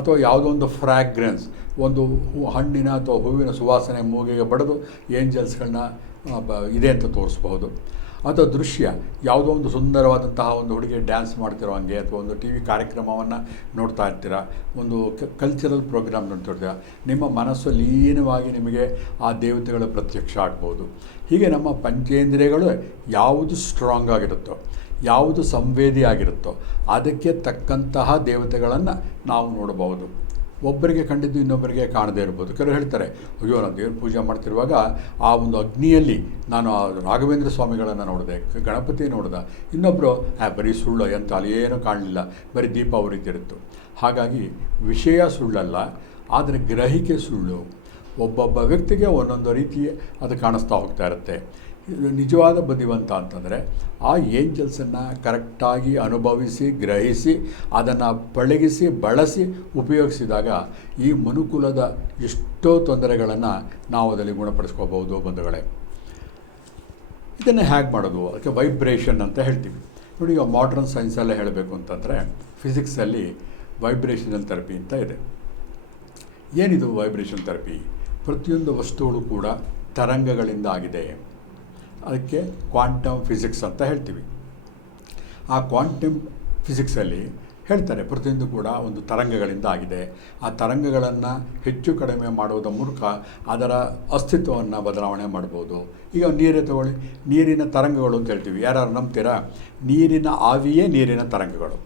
ಅಥವಾ ಯಾವುದೋ ಒಂದು ಫ್ರ್ಯಾಗ್ರೆನ್ಸ್, ಒಂದು ಹಣ್ಣಿನ ಅಥವಾ ಹೂವಿನ ಸುವಾಸನೆ ಮೂಗಿಗೆ ಬಡಿದು ಏಂಜಲ್ಸ್ಗಳನ್ನ ಇದೆ ಅಂತ ತೋರಿಸ್ಬಹುದು. ಅಥವಾ ದೃಶ್ಯ, ಯಾವುದೋ ಒಂದು ಸುಂದರವಾದಂತಹ ಒಂದು ಹುಡುಗಿ ಡ್ಯಾನ್ಸ್ ಮಾಡ್ತಿರೋ ಹಂಗೆ, ಅಥವಾ ಒಂದು ಟಿ ವಿ ಕಾರ್ಯಕ್ರಮವನ್ನು ನೋಡ್ತಾ ಇರ್ತೀರ, ಒಂದು ಕಲ್ಚರಲ್ ಪ್ರೋಗ್ರಾಮ್ ನೋಡ್ತಿರ್ತೀರ, ನಿಮ್ಮ ಮನಸ್ಸು ಲೀನವಾಗಿ ನಿಮಗೆ ಆ ದೇವತೆಗಳ ಪ್ರತ್ಯಕ್ಷ ಆಗ್ಬೋದು. ಹೀಗೆ ನಮ್ಮ ಪಂಚೇಂದ್ರಿಯಗಳು ಯಾವುದು ಸ್ಟ್ರಾಂಗ್ ಆಗಿರುತ್ತೋ, ಯಾವುದು ಸಂವೇದಿ ಆಗಿರುತ್ತೋ ಅದಕ್ಕೆ ತಕ್ಕಂತಹ ದೇವತೆಗಳನ್ನು ನಾವು ನೋಡಬಹುದು. ಒಬ್ಬರಿಗೆ ಕಂಡಿದ್ದು ಇನ್ನೊಬ್ಬರಿಗೆ ಕಾಣದೇ ಇರ್ಬೋದು. ಕೆಲವರು ಹೇಳ್ತಾರೆ, ಅಯ್ಯೋ ನಾನು ದೇವ್ರ ಪೂಜೆ ಮಾಡ್ತಿರುವಾಗ ಆ ಒಂದು ಅಗ್ನಿಯಲ್ಲಿ ನಾನು ಆ ರಾಘವೇಂದ್ರ ಸ್ವಾಮಿಗಳನ್ನು ನೋಡಿದೆ, ಗಣಪತಿ ನೋಡಿದೆ. ಇನ್ನೊಬ್ಬರು ಬರೀ ಸುಳ್ಳು, ಎಂತ ಅಲ್ಲಿ ಏನೂ ಕಾಣಲಿಲ್ಲ, ಬರೀ ದೀಪ ಉರಿತಿರುತ್ತು. ಹಾಗಾಗಿ ವಿಷಯ ಸುಳ್ಳಲ್ಲ, ಆದರೆ ಗ್ರಹಿಕೆ ಸುಳ್ಳು. ಒಬ್ಬೊಬ್ಬ ವ್ಯಕ್ತಿಗೆ ಒಂದೊಂದು ರೀತಿ ಅದು ಕಾಣಿಸ್ತಾ ಹೋಗ್ತಾ ಇರುತ್ತೆ. ನಿಜವಾದ ಬುದ್ಧಿವಂತ ಅಂತಂದರೆ ಆ ಏಂಜಲ್ಸನ್ನು ಕರೆಕ್ಟಾಗಿ ಅನುಭವಿಸಿ, ಗ್ರಹಿಸಿ, ಅದನ್ನು ಪಳಗಿಸಿ, ಬಳಸಿ ಉಪಯೋಗಿಸಿದಾಗ ಈ ಮನುಕುಲದ ಎಷ್ಟೋ ತೊಂದರೆಗಳನ್ನು ನಾವು ಅದರಲ್ಲಿ ಗುಣಪಡಿಸ್ಕೋಬಹುದು ಬಂಧುಗಳೇ. ಇದನ್ನು ಹೇಗೆ ಮಾಡೋದು? ಅದಕ್ಕೆ ವೈಬ್ರೇಷನ್ ಅಂತ ಹೇಳ್ತೀವಿ. ನೋಡಿ, ಈಗ ಮಾಡ್ರನ್ ಸೈನ್ಸಲ್ಲೇ ಹೇಳಬೇಕು ಅಂತಂದರೆ ಫಿಸಿಕ್ಸಲ್ಲಿ ವೈಬ್ರೇಷನಲ್ ಥೆರಪಿ ಅಂತ ಇದೆ. ಏನಿದು ವೈಬ್ರೇಷನ್ ಥೆರಪಿ? ಪ್ರತಿಯೊಂದು ವಸ್ತುಗಳು ಕೂಡ ತರಂಗಗಳಿಂದ ಆಗಿದೆ. ಅದಕ್ಕೆ ಕ್ವಾಂಟಮ್ ಫಿಸಿಕ್ಸ್ ಅಂತ ಹೇಳ್ತೀವಿ. ಆ ಕ್ವಾಂಟಮ್ ಫಿಸಿಕ್ಸಲ್ಲಿ ಹೇಳ್ತಾರೆ, ಪ್ರತಿಯೊಂದು ಕೂಡ ಒಂದು ತರಂಗಗಳಿಂದ ಆಗಿದೆ. ಆ ತರಂಗಗಳನ್ನು ಹೆಚ್ಚು ಕಡಿಮೆ ಮಾಡುವುದರ ಮೂಲಕ ಅದರ ಅಸ್ತಿತ್ವವನ್ನು ಬದಲಾವಣೆ ಮಾಡ್ಬೋದು. ಈಗ ನೀರೇ ತಗೊಳ್ಳಿ, ನೀರಿನ ತರಂಗಗಳು ಅಂತ ಹೇಳ್ತೀವಿ. ಯಾರು ನಂಬ್ತೀರಾ? ನೀರಿನ ಆವಿಯೇ ನೀರಿನ ತರಂಗಗಳು.